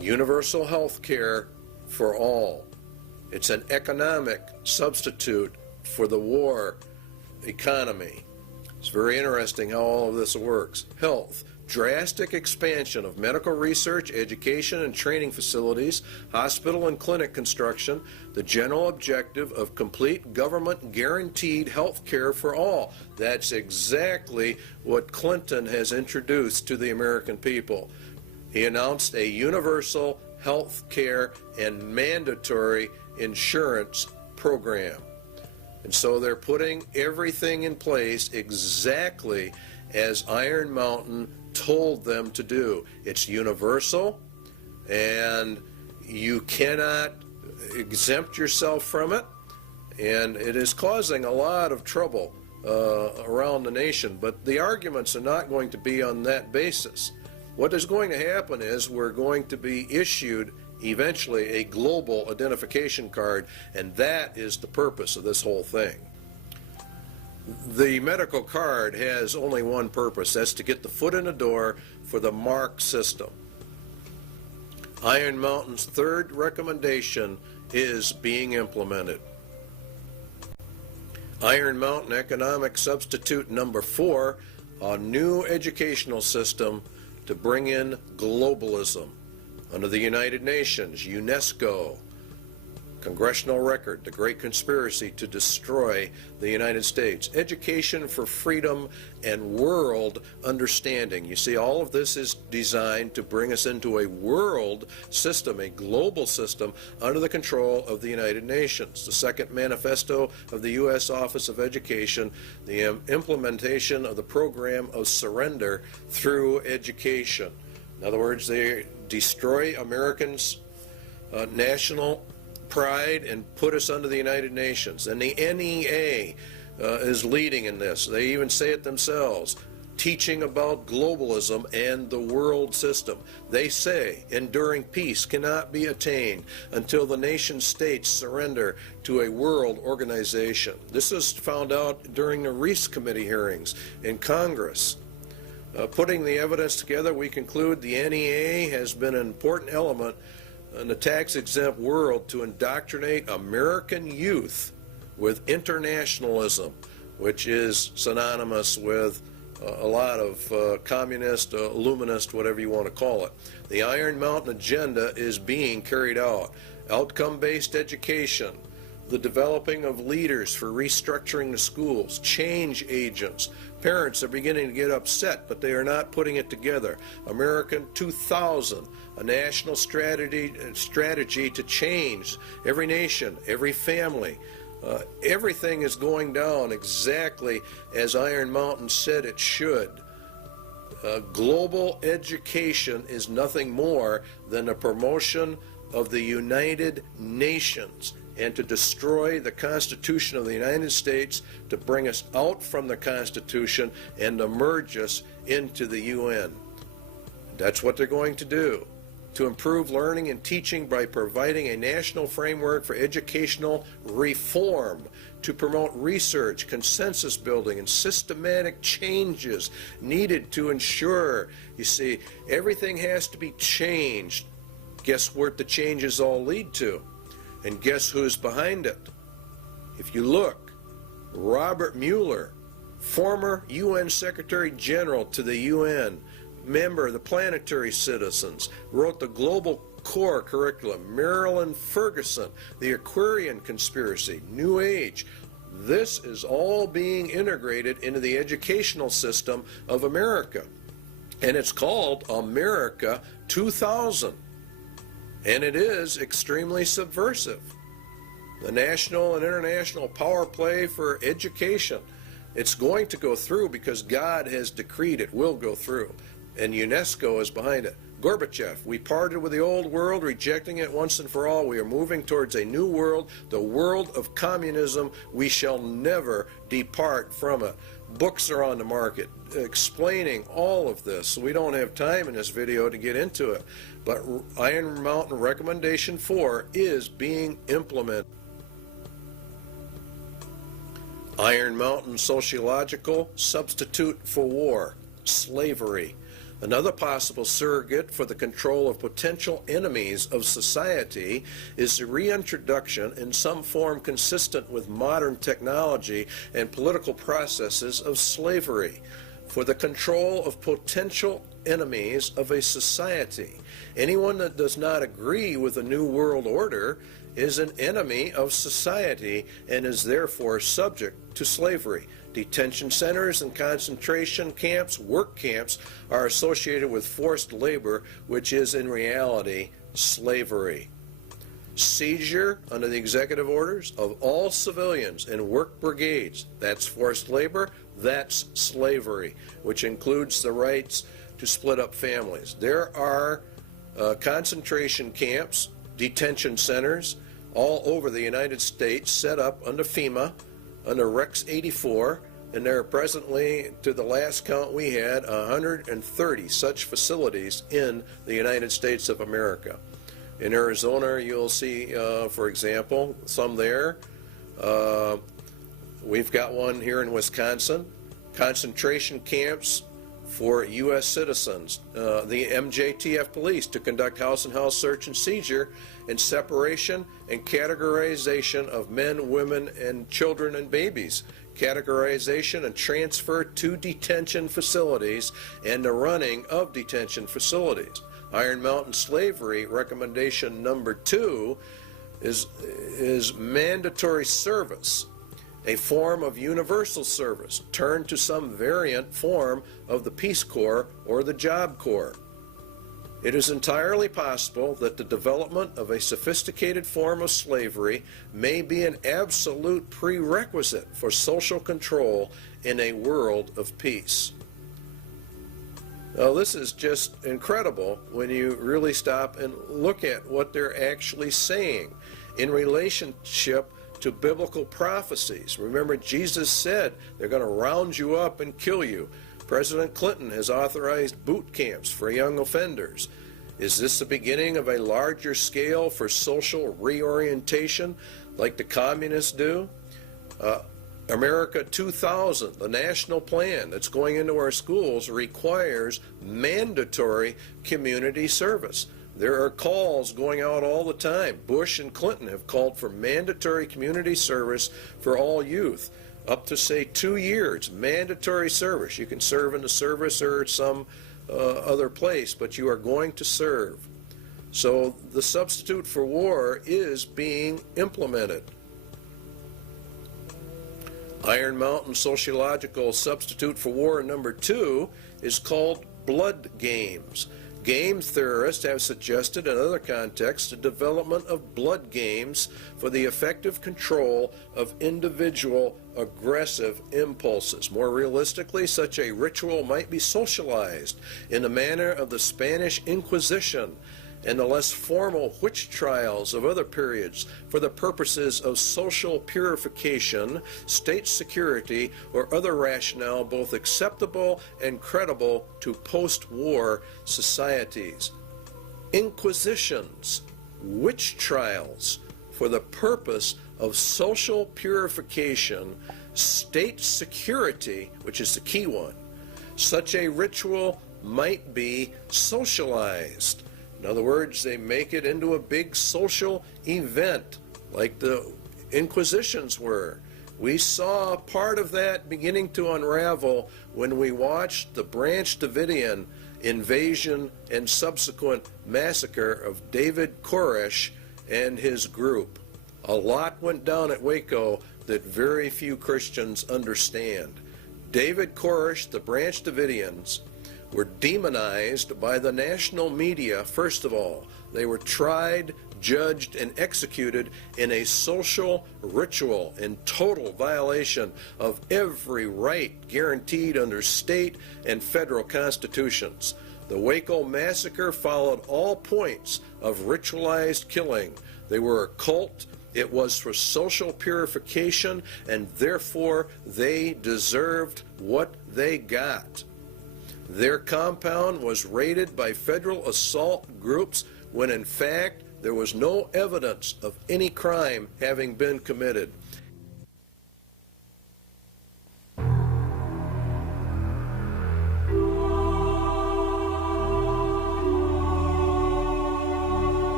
Universal health care for all. It's an economic substitute for the war economy. It's very interesting how all of this works. Health. Drastic expansion of medical research, education, and training facilities, hospital and clinic construction, the general objective of complete government guaranteed health care for all. That's exactly what Clinton has introduced to the American people. He announced a universal health care and mandatory insurance program. And so they're putting everything in place exactly as Iron Mountain told them to do. It's universal, and you cannot exempt yourself from it, and it is causing a lot of trouble around the nation. But the arguments are not going to be on that basis. What is going to happen is we're going to be issued eventually a global identification card, and that is the purpose of this whole thing. The medical card has only one purpose, that's to get the foot in the door for the MARC system. Iron Mountain's third recommendation is being implemented. Iron Mountain Economic Substitute number 4, a new educational system to bring in globalism under the United Nations, UNESCO, Congressional Record, the Great Conspiracy to Destroy the United States, Education for Freedom and World Understanding. You see, all of this is designed to bring us into a world system, a global system, under the control of the United Nations. The second manifesto of the U.S. Office of Education, the implementation of the program of surrender through education. In other words, they destroy Americans' national pride and put us under the United Nations. And the NEA is leading in this. They even say it themselves, teaching about globalism and the world system. They say enduring peace cannot be attained until the nation states surrender to a world organization. This was found out during the Reese Committee hearings in Congress. Putting the evidence together, we conclude the NEA has been an important element in the tax-exempt world to indoctrinate American youth with internationalism, which is synonymous with a lot of communist, illuminist, whatever you want to call it. The Iron Mountain agenda is being carried out. Outcome-based education, the developing of leaders for restructuring the schools, change agents. Parents are beginning to get upset, but they are not putting it together. American 2000, a national strategy to change every nation, every family. Everything is going down exactly as Iron Mountain said it should. Global education is nothing more than a promotion of the United Nations and to destroy the Constitution of the United States, to bring us out from the Constitution and to merge us into the UN. That's what they're going to do. To improve learning and teaching by providing a national framework for educational reform, to promote research, consensus building, and systematic changes needed to ensure, you see, everything has to be changed. Guess what the changes all lead to? And guess who's behind it? If you look, Robert Mueller, former UN Secretary General to the UN, member of the Planetary Citizens, wrote the Global Core Curriculum. Marilyn Ferguson, the Aquarian Conspiracy, New Age. This is all being integrated into the educational system of America. And it's called America 2000. And it is extremely subversive. The national and international power play for education. It's going to go through because God has decreed it will go through. And UNESCO is behind it. Gorbachev, we parted with the old world, rejecting it once and for all. We are moving towards a new world, the world of communism. We shall never depart from it. Books are on the market explaining all of this, so we don't have time in this video to get into it. But Iron Mountain Recommendation 4 is being implemented. Iron Mountain Sociological Substitute for War, Slavery. Another possible surrogate for the control of potential enemies of society is the reintroduction in some form consistent with modern technology and political processes of slavery for the control of potential enemies of a society. Anyone that does not agree with the New World Order is an enemy of society and is therefore subject to slavery. Detention centers and concentration camps, work camps, are associated with forced labor, which is in reality slavery. Seizure under the executive orders of all civilians in work brigades, that's forced labor, that's slavery, which includes the rights to split up families. There are concentration camps, detention centers all over the United States set up under FEMA, under Rex 84, and there are presently, to the last count we had, 130 such facilities in the United States of America. In Arizona, you'll see, for example, some there. We've got one here in Wisconsin. Concentration camps for U.S. citizens, the MJTF police, to conduct house and house search and seizure and separation and categorization of men, women, and children and babies, categorization and transfer to detention facilities and the running of detention facilities. Iron Mountain Slavery Recommendation number 2 is mandatory service, a form of universal service, turned to some variant form of the Peace Corps or the Job Corps. It is entirely possible that the development of a sophisticated form of slavery may be an absolute prerequisite for social control in a world of peace. Now, this is just incredible when you really stop and look at what they're actually saying in relationship to biblical prophecies. Remember, Jesus said they're going to round you up and kill you. President Clinton has authorized boot camps for young offenders. Is this the beginning of a larger scale for social reorientation like the communists do? America 2000, the national plan that's going into our schools, requires mandatory community service. There are calls going out all the time. Bush and Clinton have called for mandatory community service for all youth, up to, say, 2 years, mandatory service. You can serve in the service or some other place, but you are going to serve. So the substitute for war is being implemented. Iron Mountain Sociological Substitute for War number 2 is called blood games. Game theorists have suggested in other contexts the development of blood games for the effective control of individual aggressive impulses. More realistically, such a ritual might be socialized in the manner of the Spanish Inquisition and the less formal witch trials of other periods for the purposes of social purification, state security, or other rationale both acceptable and credible to post-war societies. Inquisitions, witch trials for the purpose of social purification, state security, which is the key one. Such a ritual might be socialized. In other words, they make it into a big social event like the Inquisitions were. We saw part of that beginning to unravel when we watched the Branch Davidian invasion and subsequent massacre of David Koresh and his group. A lot went down at Waco that very few Christians understand. David Koresh, the Branch Davidians, were demonized by the national media. First of all, they were tried, judged, and executed in a social ritual in total violation of every right guaranteed under state and federal constitutions. The Waco massacre followed all points of ritualized killing. They were a cult. It was for social purification, and therefore they deserved what they got. Their compound was raided by federal assault groups when in fact there was no evidence of any crime having been committed.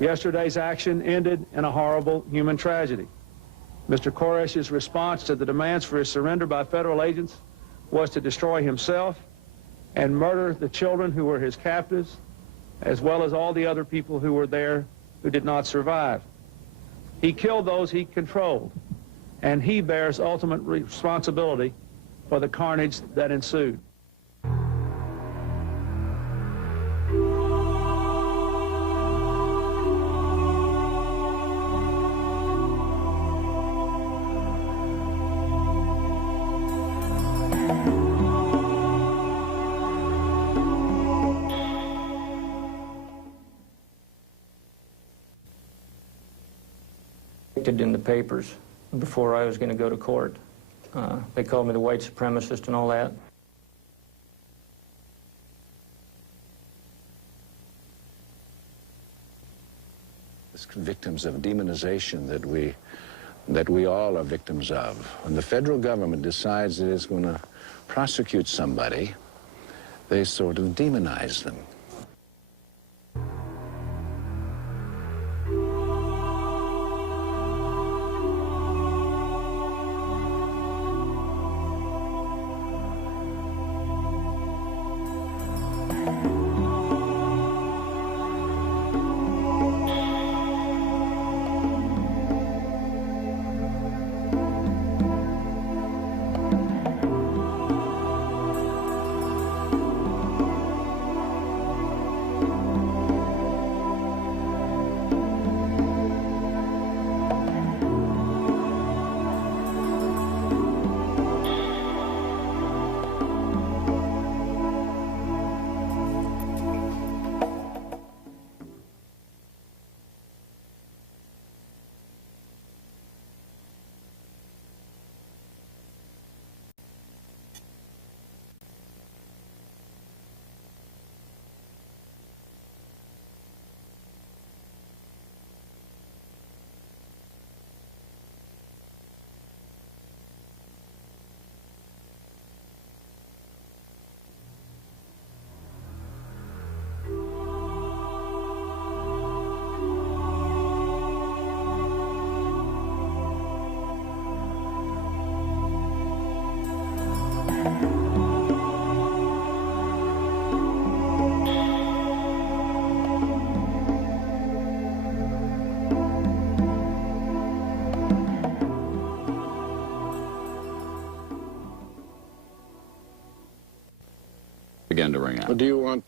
Yesterday's action ended in a horrible human tragedy. Mr. Koresh's response to the demands for his surrender by federal agents was to destroy himself and murder the children who were his captives, as well as all the other people who were there who did not survive. He killed those he controlled, and he bears ultimate responsibility for the carnage that ensued. In the papers before I was going to go to court. They called me the white supremacist and all that. Victims of demonization that we all are victims of. When the federal government decides it is going to prosecute somebody, they sort of demonize them. began to ring out. Well, do you want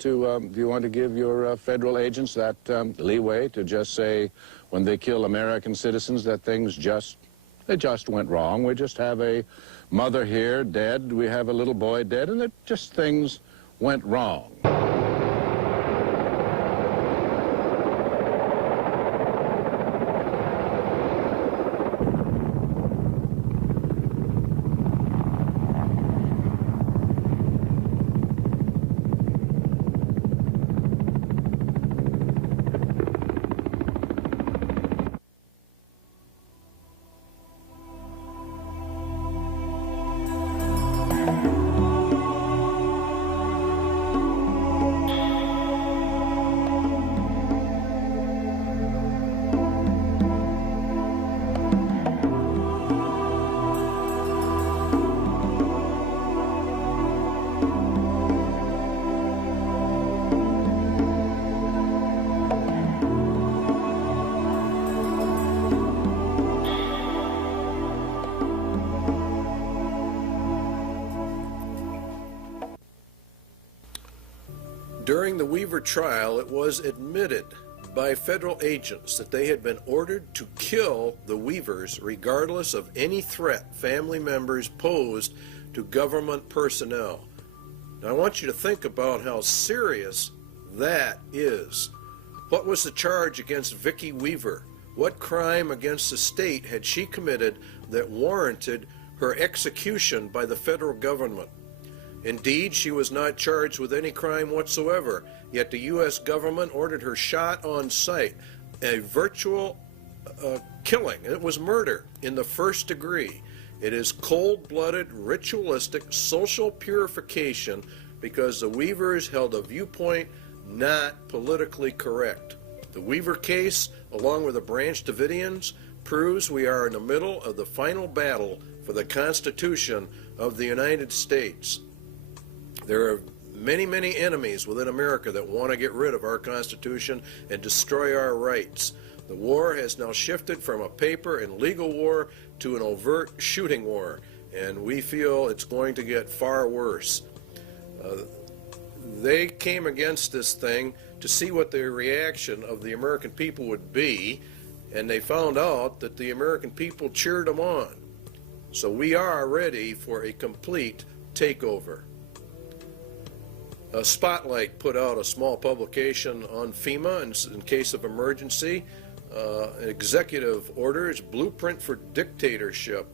to give your federal agents that leeway to just say, when they kill American citizens, that things just went wrong? We just have a mother here dead, we have a little boy dead, and that just things went wrong. During the Weaver trial, it was admitted by federal agents that they had been ordered to kill the Weavers regardless of any threat family members posed to government personnel. Now, I want you to think about how serious that is. What was the charge against Vicki Weaver? What crime against the state had she committed that warranted her execution by the federal government? Indeed, she was not charged with any crime whatsoever, yet the U.S. government ordered her shot on sight, a virtual killing. It was murder in the first degree. It is cold-blooded, ritualistic, social purification because the Weavers held a viewpoint not politically correct. The Weaver case, along with the Branch Davidians, proves we are in the middle of the final battle for the Constitution of the United States. There are many, many enemies within America that want to get rid of our Constitution and destroy our rights. The war has now shifted from a paper and legal war to an overt shooting war, and we feel it's going to get far worse. They came against this thing to see what the reaction of the American people would be, and they found out that the American people cheered them on. So we are ready for a complete takeover. Spotlight put out a small publication on FEMA in case of emergency. An executive orders, Blueprint for Dictatorship,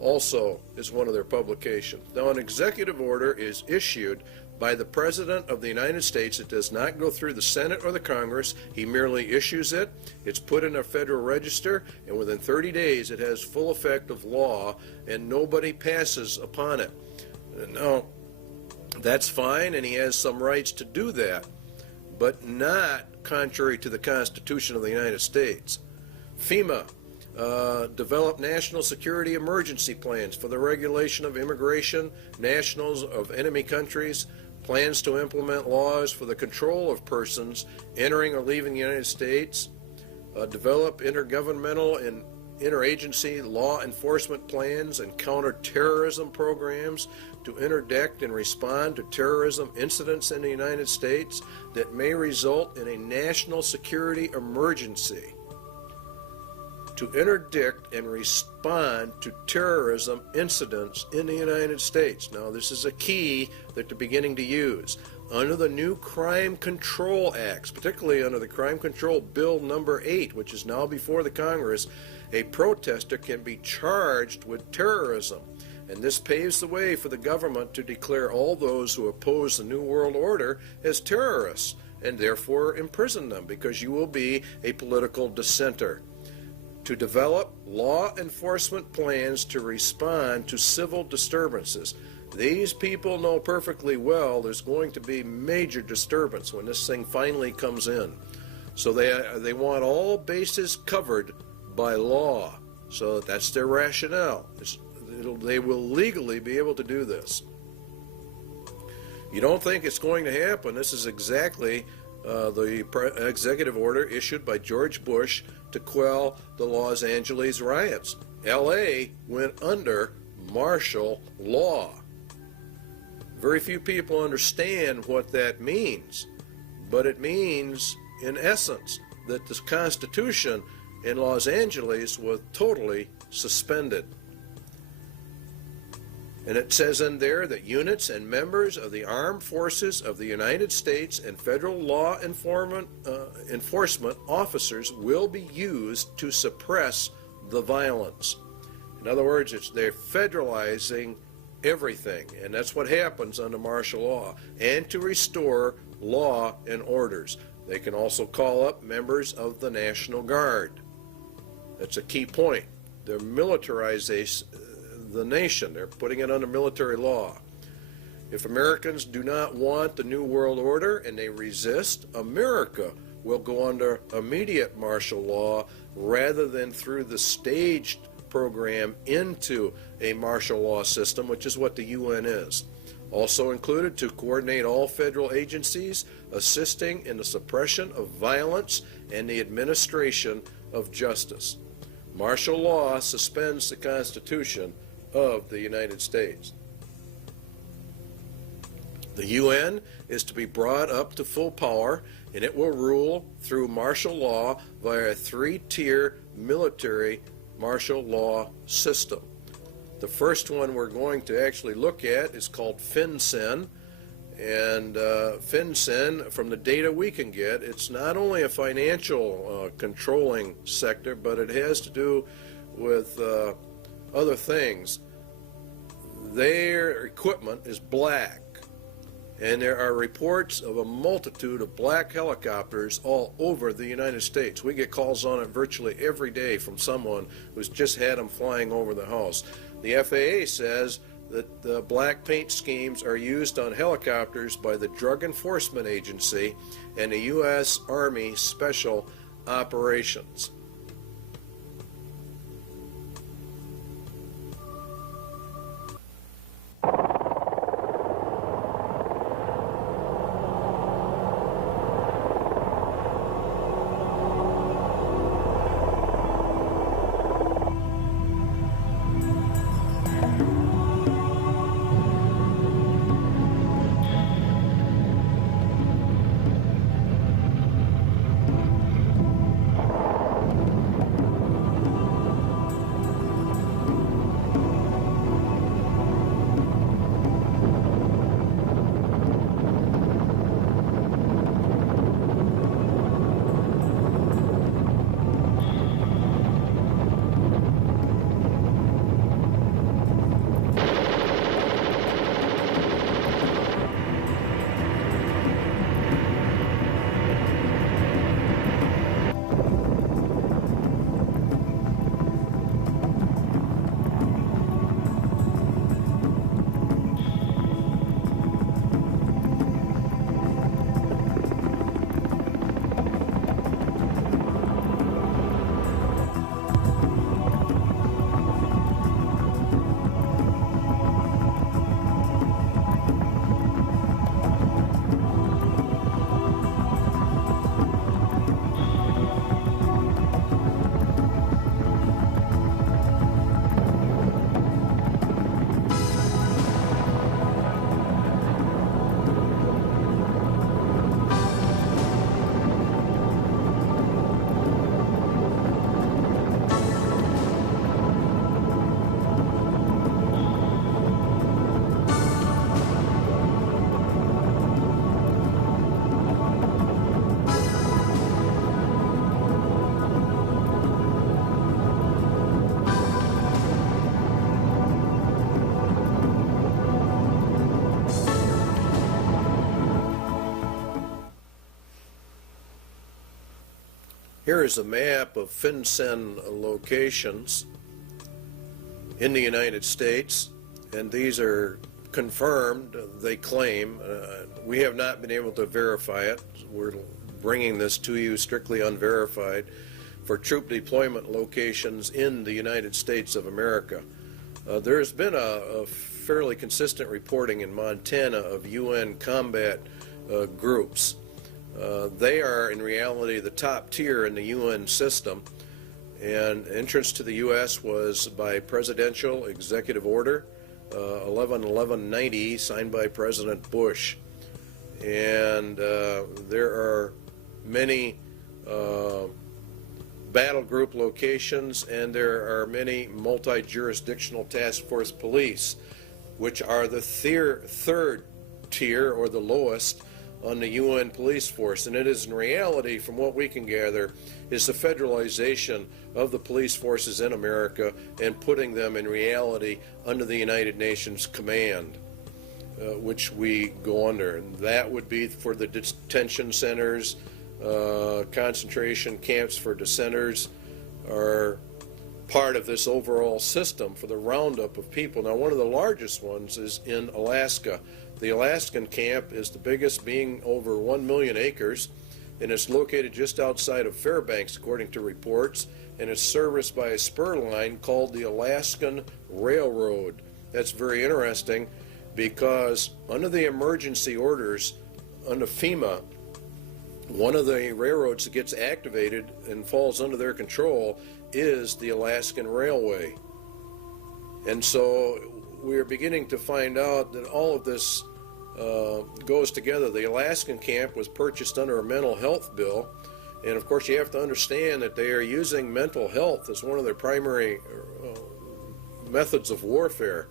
also is one of their publications. Now, an executive order is issued by the President of the United States. It does not go through the Senate or the Congress. He merely issues it. It's put in a federal register, and within 30 days it has full effect of law, and nobody passes upon it. Now, that's fine, and he has some rights to do that, but not contrary to the Constitution of the United States. FEMA developed national security emergency plans for the regulation of immigration, nationals of enemy countries, plans to implement laws for the control of persons entering or leaving the United States, develop intergovernmental and interagency law enforcement plans and counterterrorism programs to interdict and respond to terrorism incidents in the United States that may result in a national security emergency. To interdict and respond to terrorism incidents in the United States. Now, this is a key that they're beginning to use. Under the new Crime Control Acts, particularly under the Crime Control Bill number 8, which is now before the Congress, a protester can be charged with terrorism. And this paves the way for the government to declare all those who oppose the New World Order as terrorists and therefore imprison them because you will be a political dissenter. To develop law enforcement plans to respond to civil disturbances. These people know perfectly well there's going to be major disturbance when this thing finally comes in. So they want all bases covered by law. So that's their rationale. They will legally be able to do this. You don't think it's going to happen. This is exactly the executive order issued by George Bush to quell the Los Angeles riots. L.A. went under martial law. Very few people understand what that means, but it means, in essence, that the Constitution in Los Angeles was totally suspended. And it says in there that units and members of the armed forces of the United States and federal law enforcement officers will be used to suppress the violence. In other words, they're federalizing everything, and that's what happens under martial law, and to restore law and orders. They can also call up members of the National Guard. That's a key point. They're militarizing the nation. They're putting it under military law. If Americans do not want the New World Order and they resist, America will go under immediate martial law rather than through the staged program into a martial law system, which is what the UN is. Also included to coordinate all federal agencies assisting in the suppression of violence and the administration of justice. Martial law suspends the Constitution of the United States. The UN is to be brought up to full power, and it will rule through martial law via a three-tier military martial law system. The first one we're going to actually look at is called FinCEN, and FinCEN, from the data we can get, it's not only a financial controlling sector, but it has to do with other things. Their equipment is black, and there are reports of a multitude of black helicopters all over the United States. We get calls on it virtually every day from someone who's just had them flying over the house. The FAA says that the black paint schemes are used on helicopters by the Drug Enforcement Agency and the U.S. Army Special Operations. Here is a map of FinCEN locations in the United States, and these are confirmed, they claim. We have not been able to verify it. We're bringing this to you strictly unverified for troop deployment locations in the United States of America. There's been a fairly consistent reporting in Montana of UN combat groups. They are in reality the top tier in the UN system, and entrance to the U.S. was by presidential executive order 11-11-90, signed by President Bush. And there are many battle group locations, and there are many multi-jurisdictional task force police, which are the third tier, or the lowest, on the UN police force. And it is in reality, from what we can gather, is the federalization of the police forces in America and putting them in reality under the United Nations command, which we go under. And that would be for the detention centers, concentration camps for dissenters are part of this overall system for the roundup of people. Now, one of the largest ones is in Alaska. The Alaskan camp is the biggest, being over 1 million acres, and it's located just outside of Fairbanks, according to reports, and it's serviced by a spur line called the Alaskan Railroad. That's very interesting because under the emergency orders, under FEMA, one of the railroads that gets activated and falls under their control is the Alaskan Railway. And so we are beginning to find out that all of this goes together. The Alaskan camp was purchased under a mental health bill, and of course you have to understand that they are using mental health as one of their primary methods of warfare.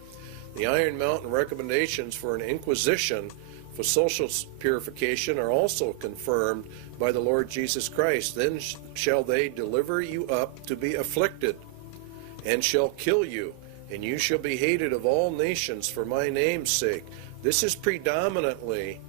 The Iron Mountain recommendations for an inquisition for social purification are also confirmed by the Lord Jesus Christ. Then shall they deliver you up to be afflicted, and shall kill you, and you shall be hated of all nations for my name's sake. This is predominantly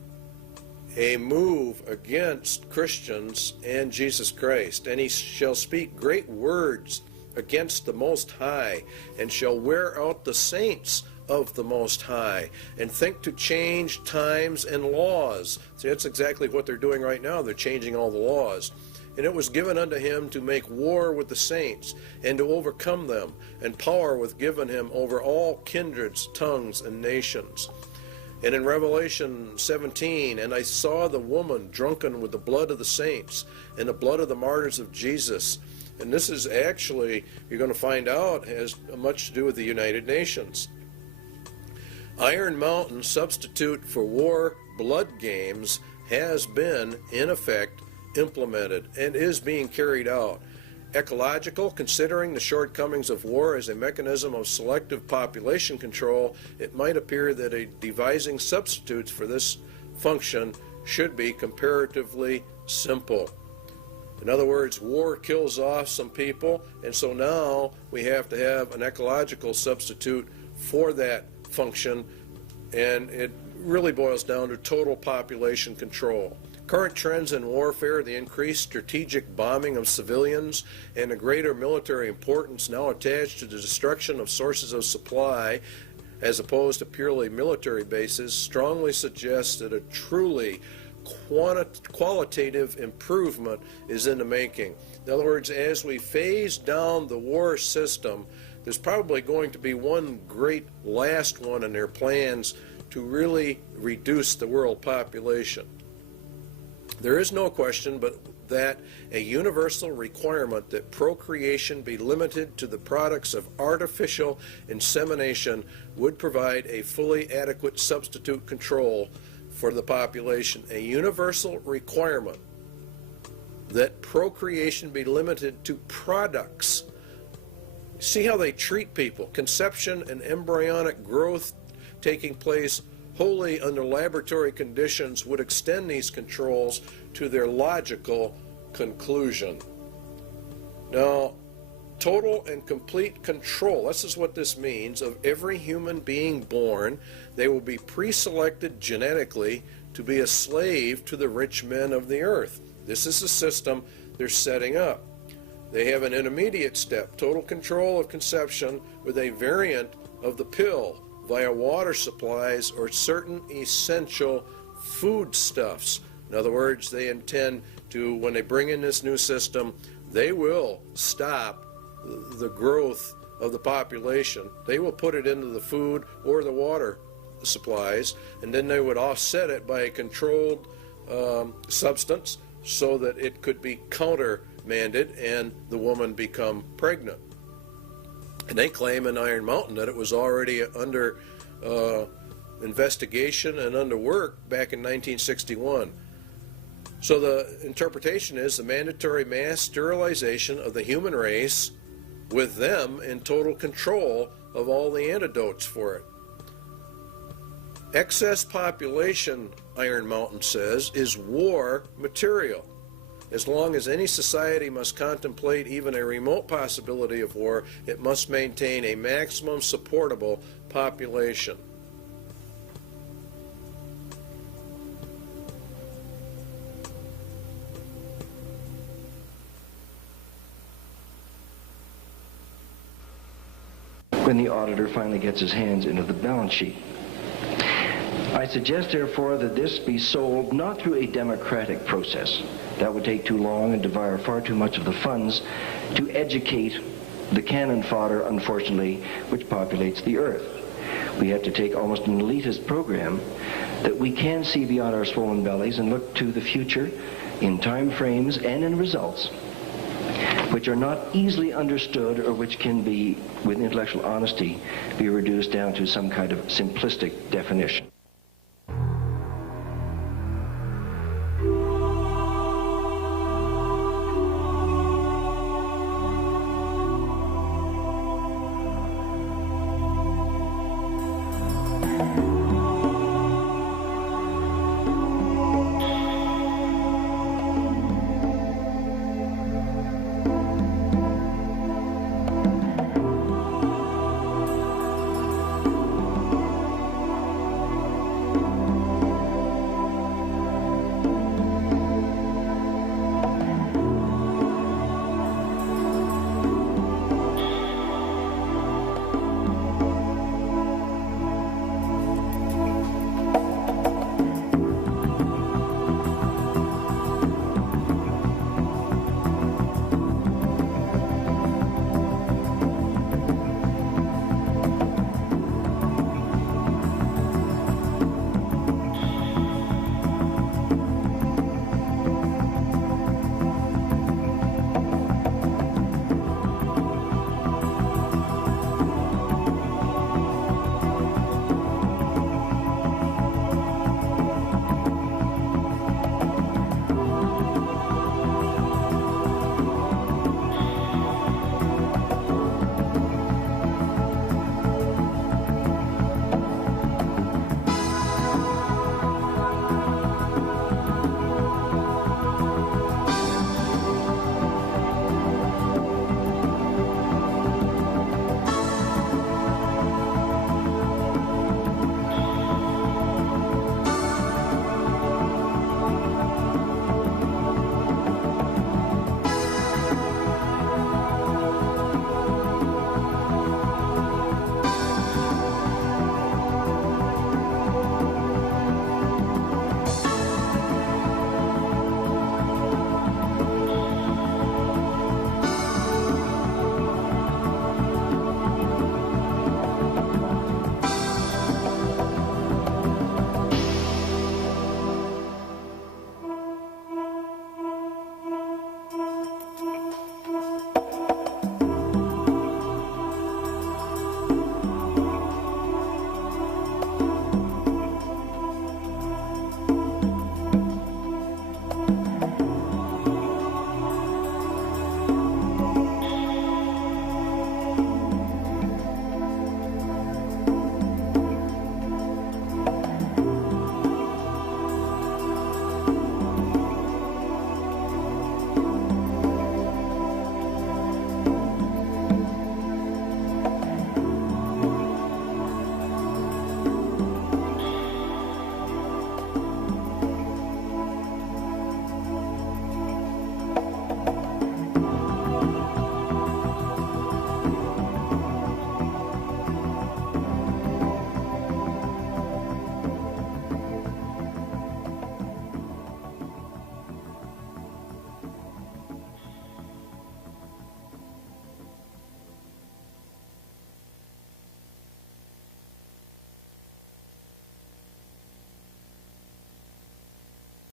a move against Christians and Jesus Christ. And he shall speak great words against the Most High, and shall wear out the saints of the Most High, and think to change times and laws. See, that's exactly what they're doing right now. They're changing all the laws. And it was given unto him to make war with the saints, and to overcome them, and power was given him over all kindreds, tongues, and nations. And in Revelation 17, and I saw the woman drunken with the blood of the saints, and the blood of the martyrs of Jesus. And this is actually, you're going to find out, has much to do with the United Nations. Iron Mountain substitute for war blood games has been, in effect, implemented and is being carried out. Ecological, considering the shortcomings of war as a mechanism of selective population control, it might appear that a devising substitutes for this function should be comparatively simple. In other words, war kills off some people, and so now we have to have an ecological substitute for that function, and it really boils down to total population control. Current trends in warfare, the increased strategic bombing of civilians, and the greater military importance now attached to the destruction of sources of supply as opposed to purely military bases, strongly suggests that a truly qualitative improvement is in the making. In other words, as we phase down the war system, there's probably going to be one great last one in their plans to really reduce the world population. There is no question but that a universal requirement that procreation be limited to the products of artificial insemination would provide a fully adequate substitute control for the population. A universal requirement that procreation be limited to products. See how they treat people. Conception and embryonic growth taking place wholly under laboratory conditions would extend these controls to their logical conclusion. Now, total and complete control, this is what this means, of every human being born. They will be pre-selected genetically to be a slave to the rich men of the earth. This is the system they're setting up. They have an intermediate step, total control of conception with a variant of the pill via water supplies or certain essential foodstuffs. In other words, they intend to, when they bring in this new system, they will stop the growth of the population. They will put it into the food or the water supplies, and then they would offset it by a controlled substance so that it could be countermanded and the woman become pregnant. And they claim in Iron Mountain that it was already under investigation and under work back in 1961. So the interpretation is the mandatory mass sterilization of the human race, with them in total control of all the antidotes for it. Excess population, Iron Mountain says, is war material. As long as any society must contemplate even a remote possibility of war, it must maintain a maximum supportable population. When the auditor finally gets his hands into the balance sheet. I suggest, therefore, that this be sold not through a democratic process. That would take too long and devour far too much of the funds to educate the cannon fodder, unfortunately, which populates the earth. We have to take almost an elitist program that we can see beyond our swollen bellies and look to the future in time frames and in results which are not easily understood or which can be, with intellectual honesty, be reduced down to some kind of simplistic definition.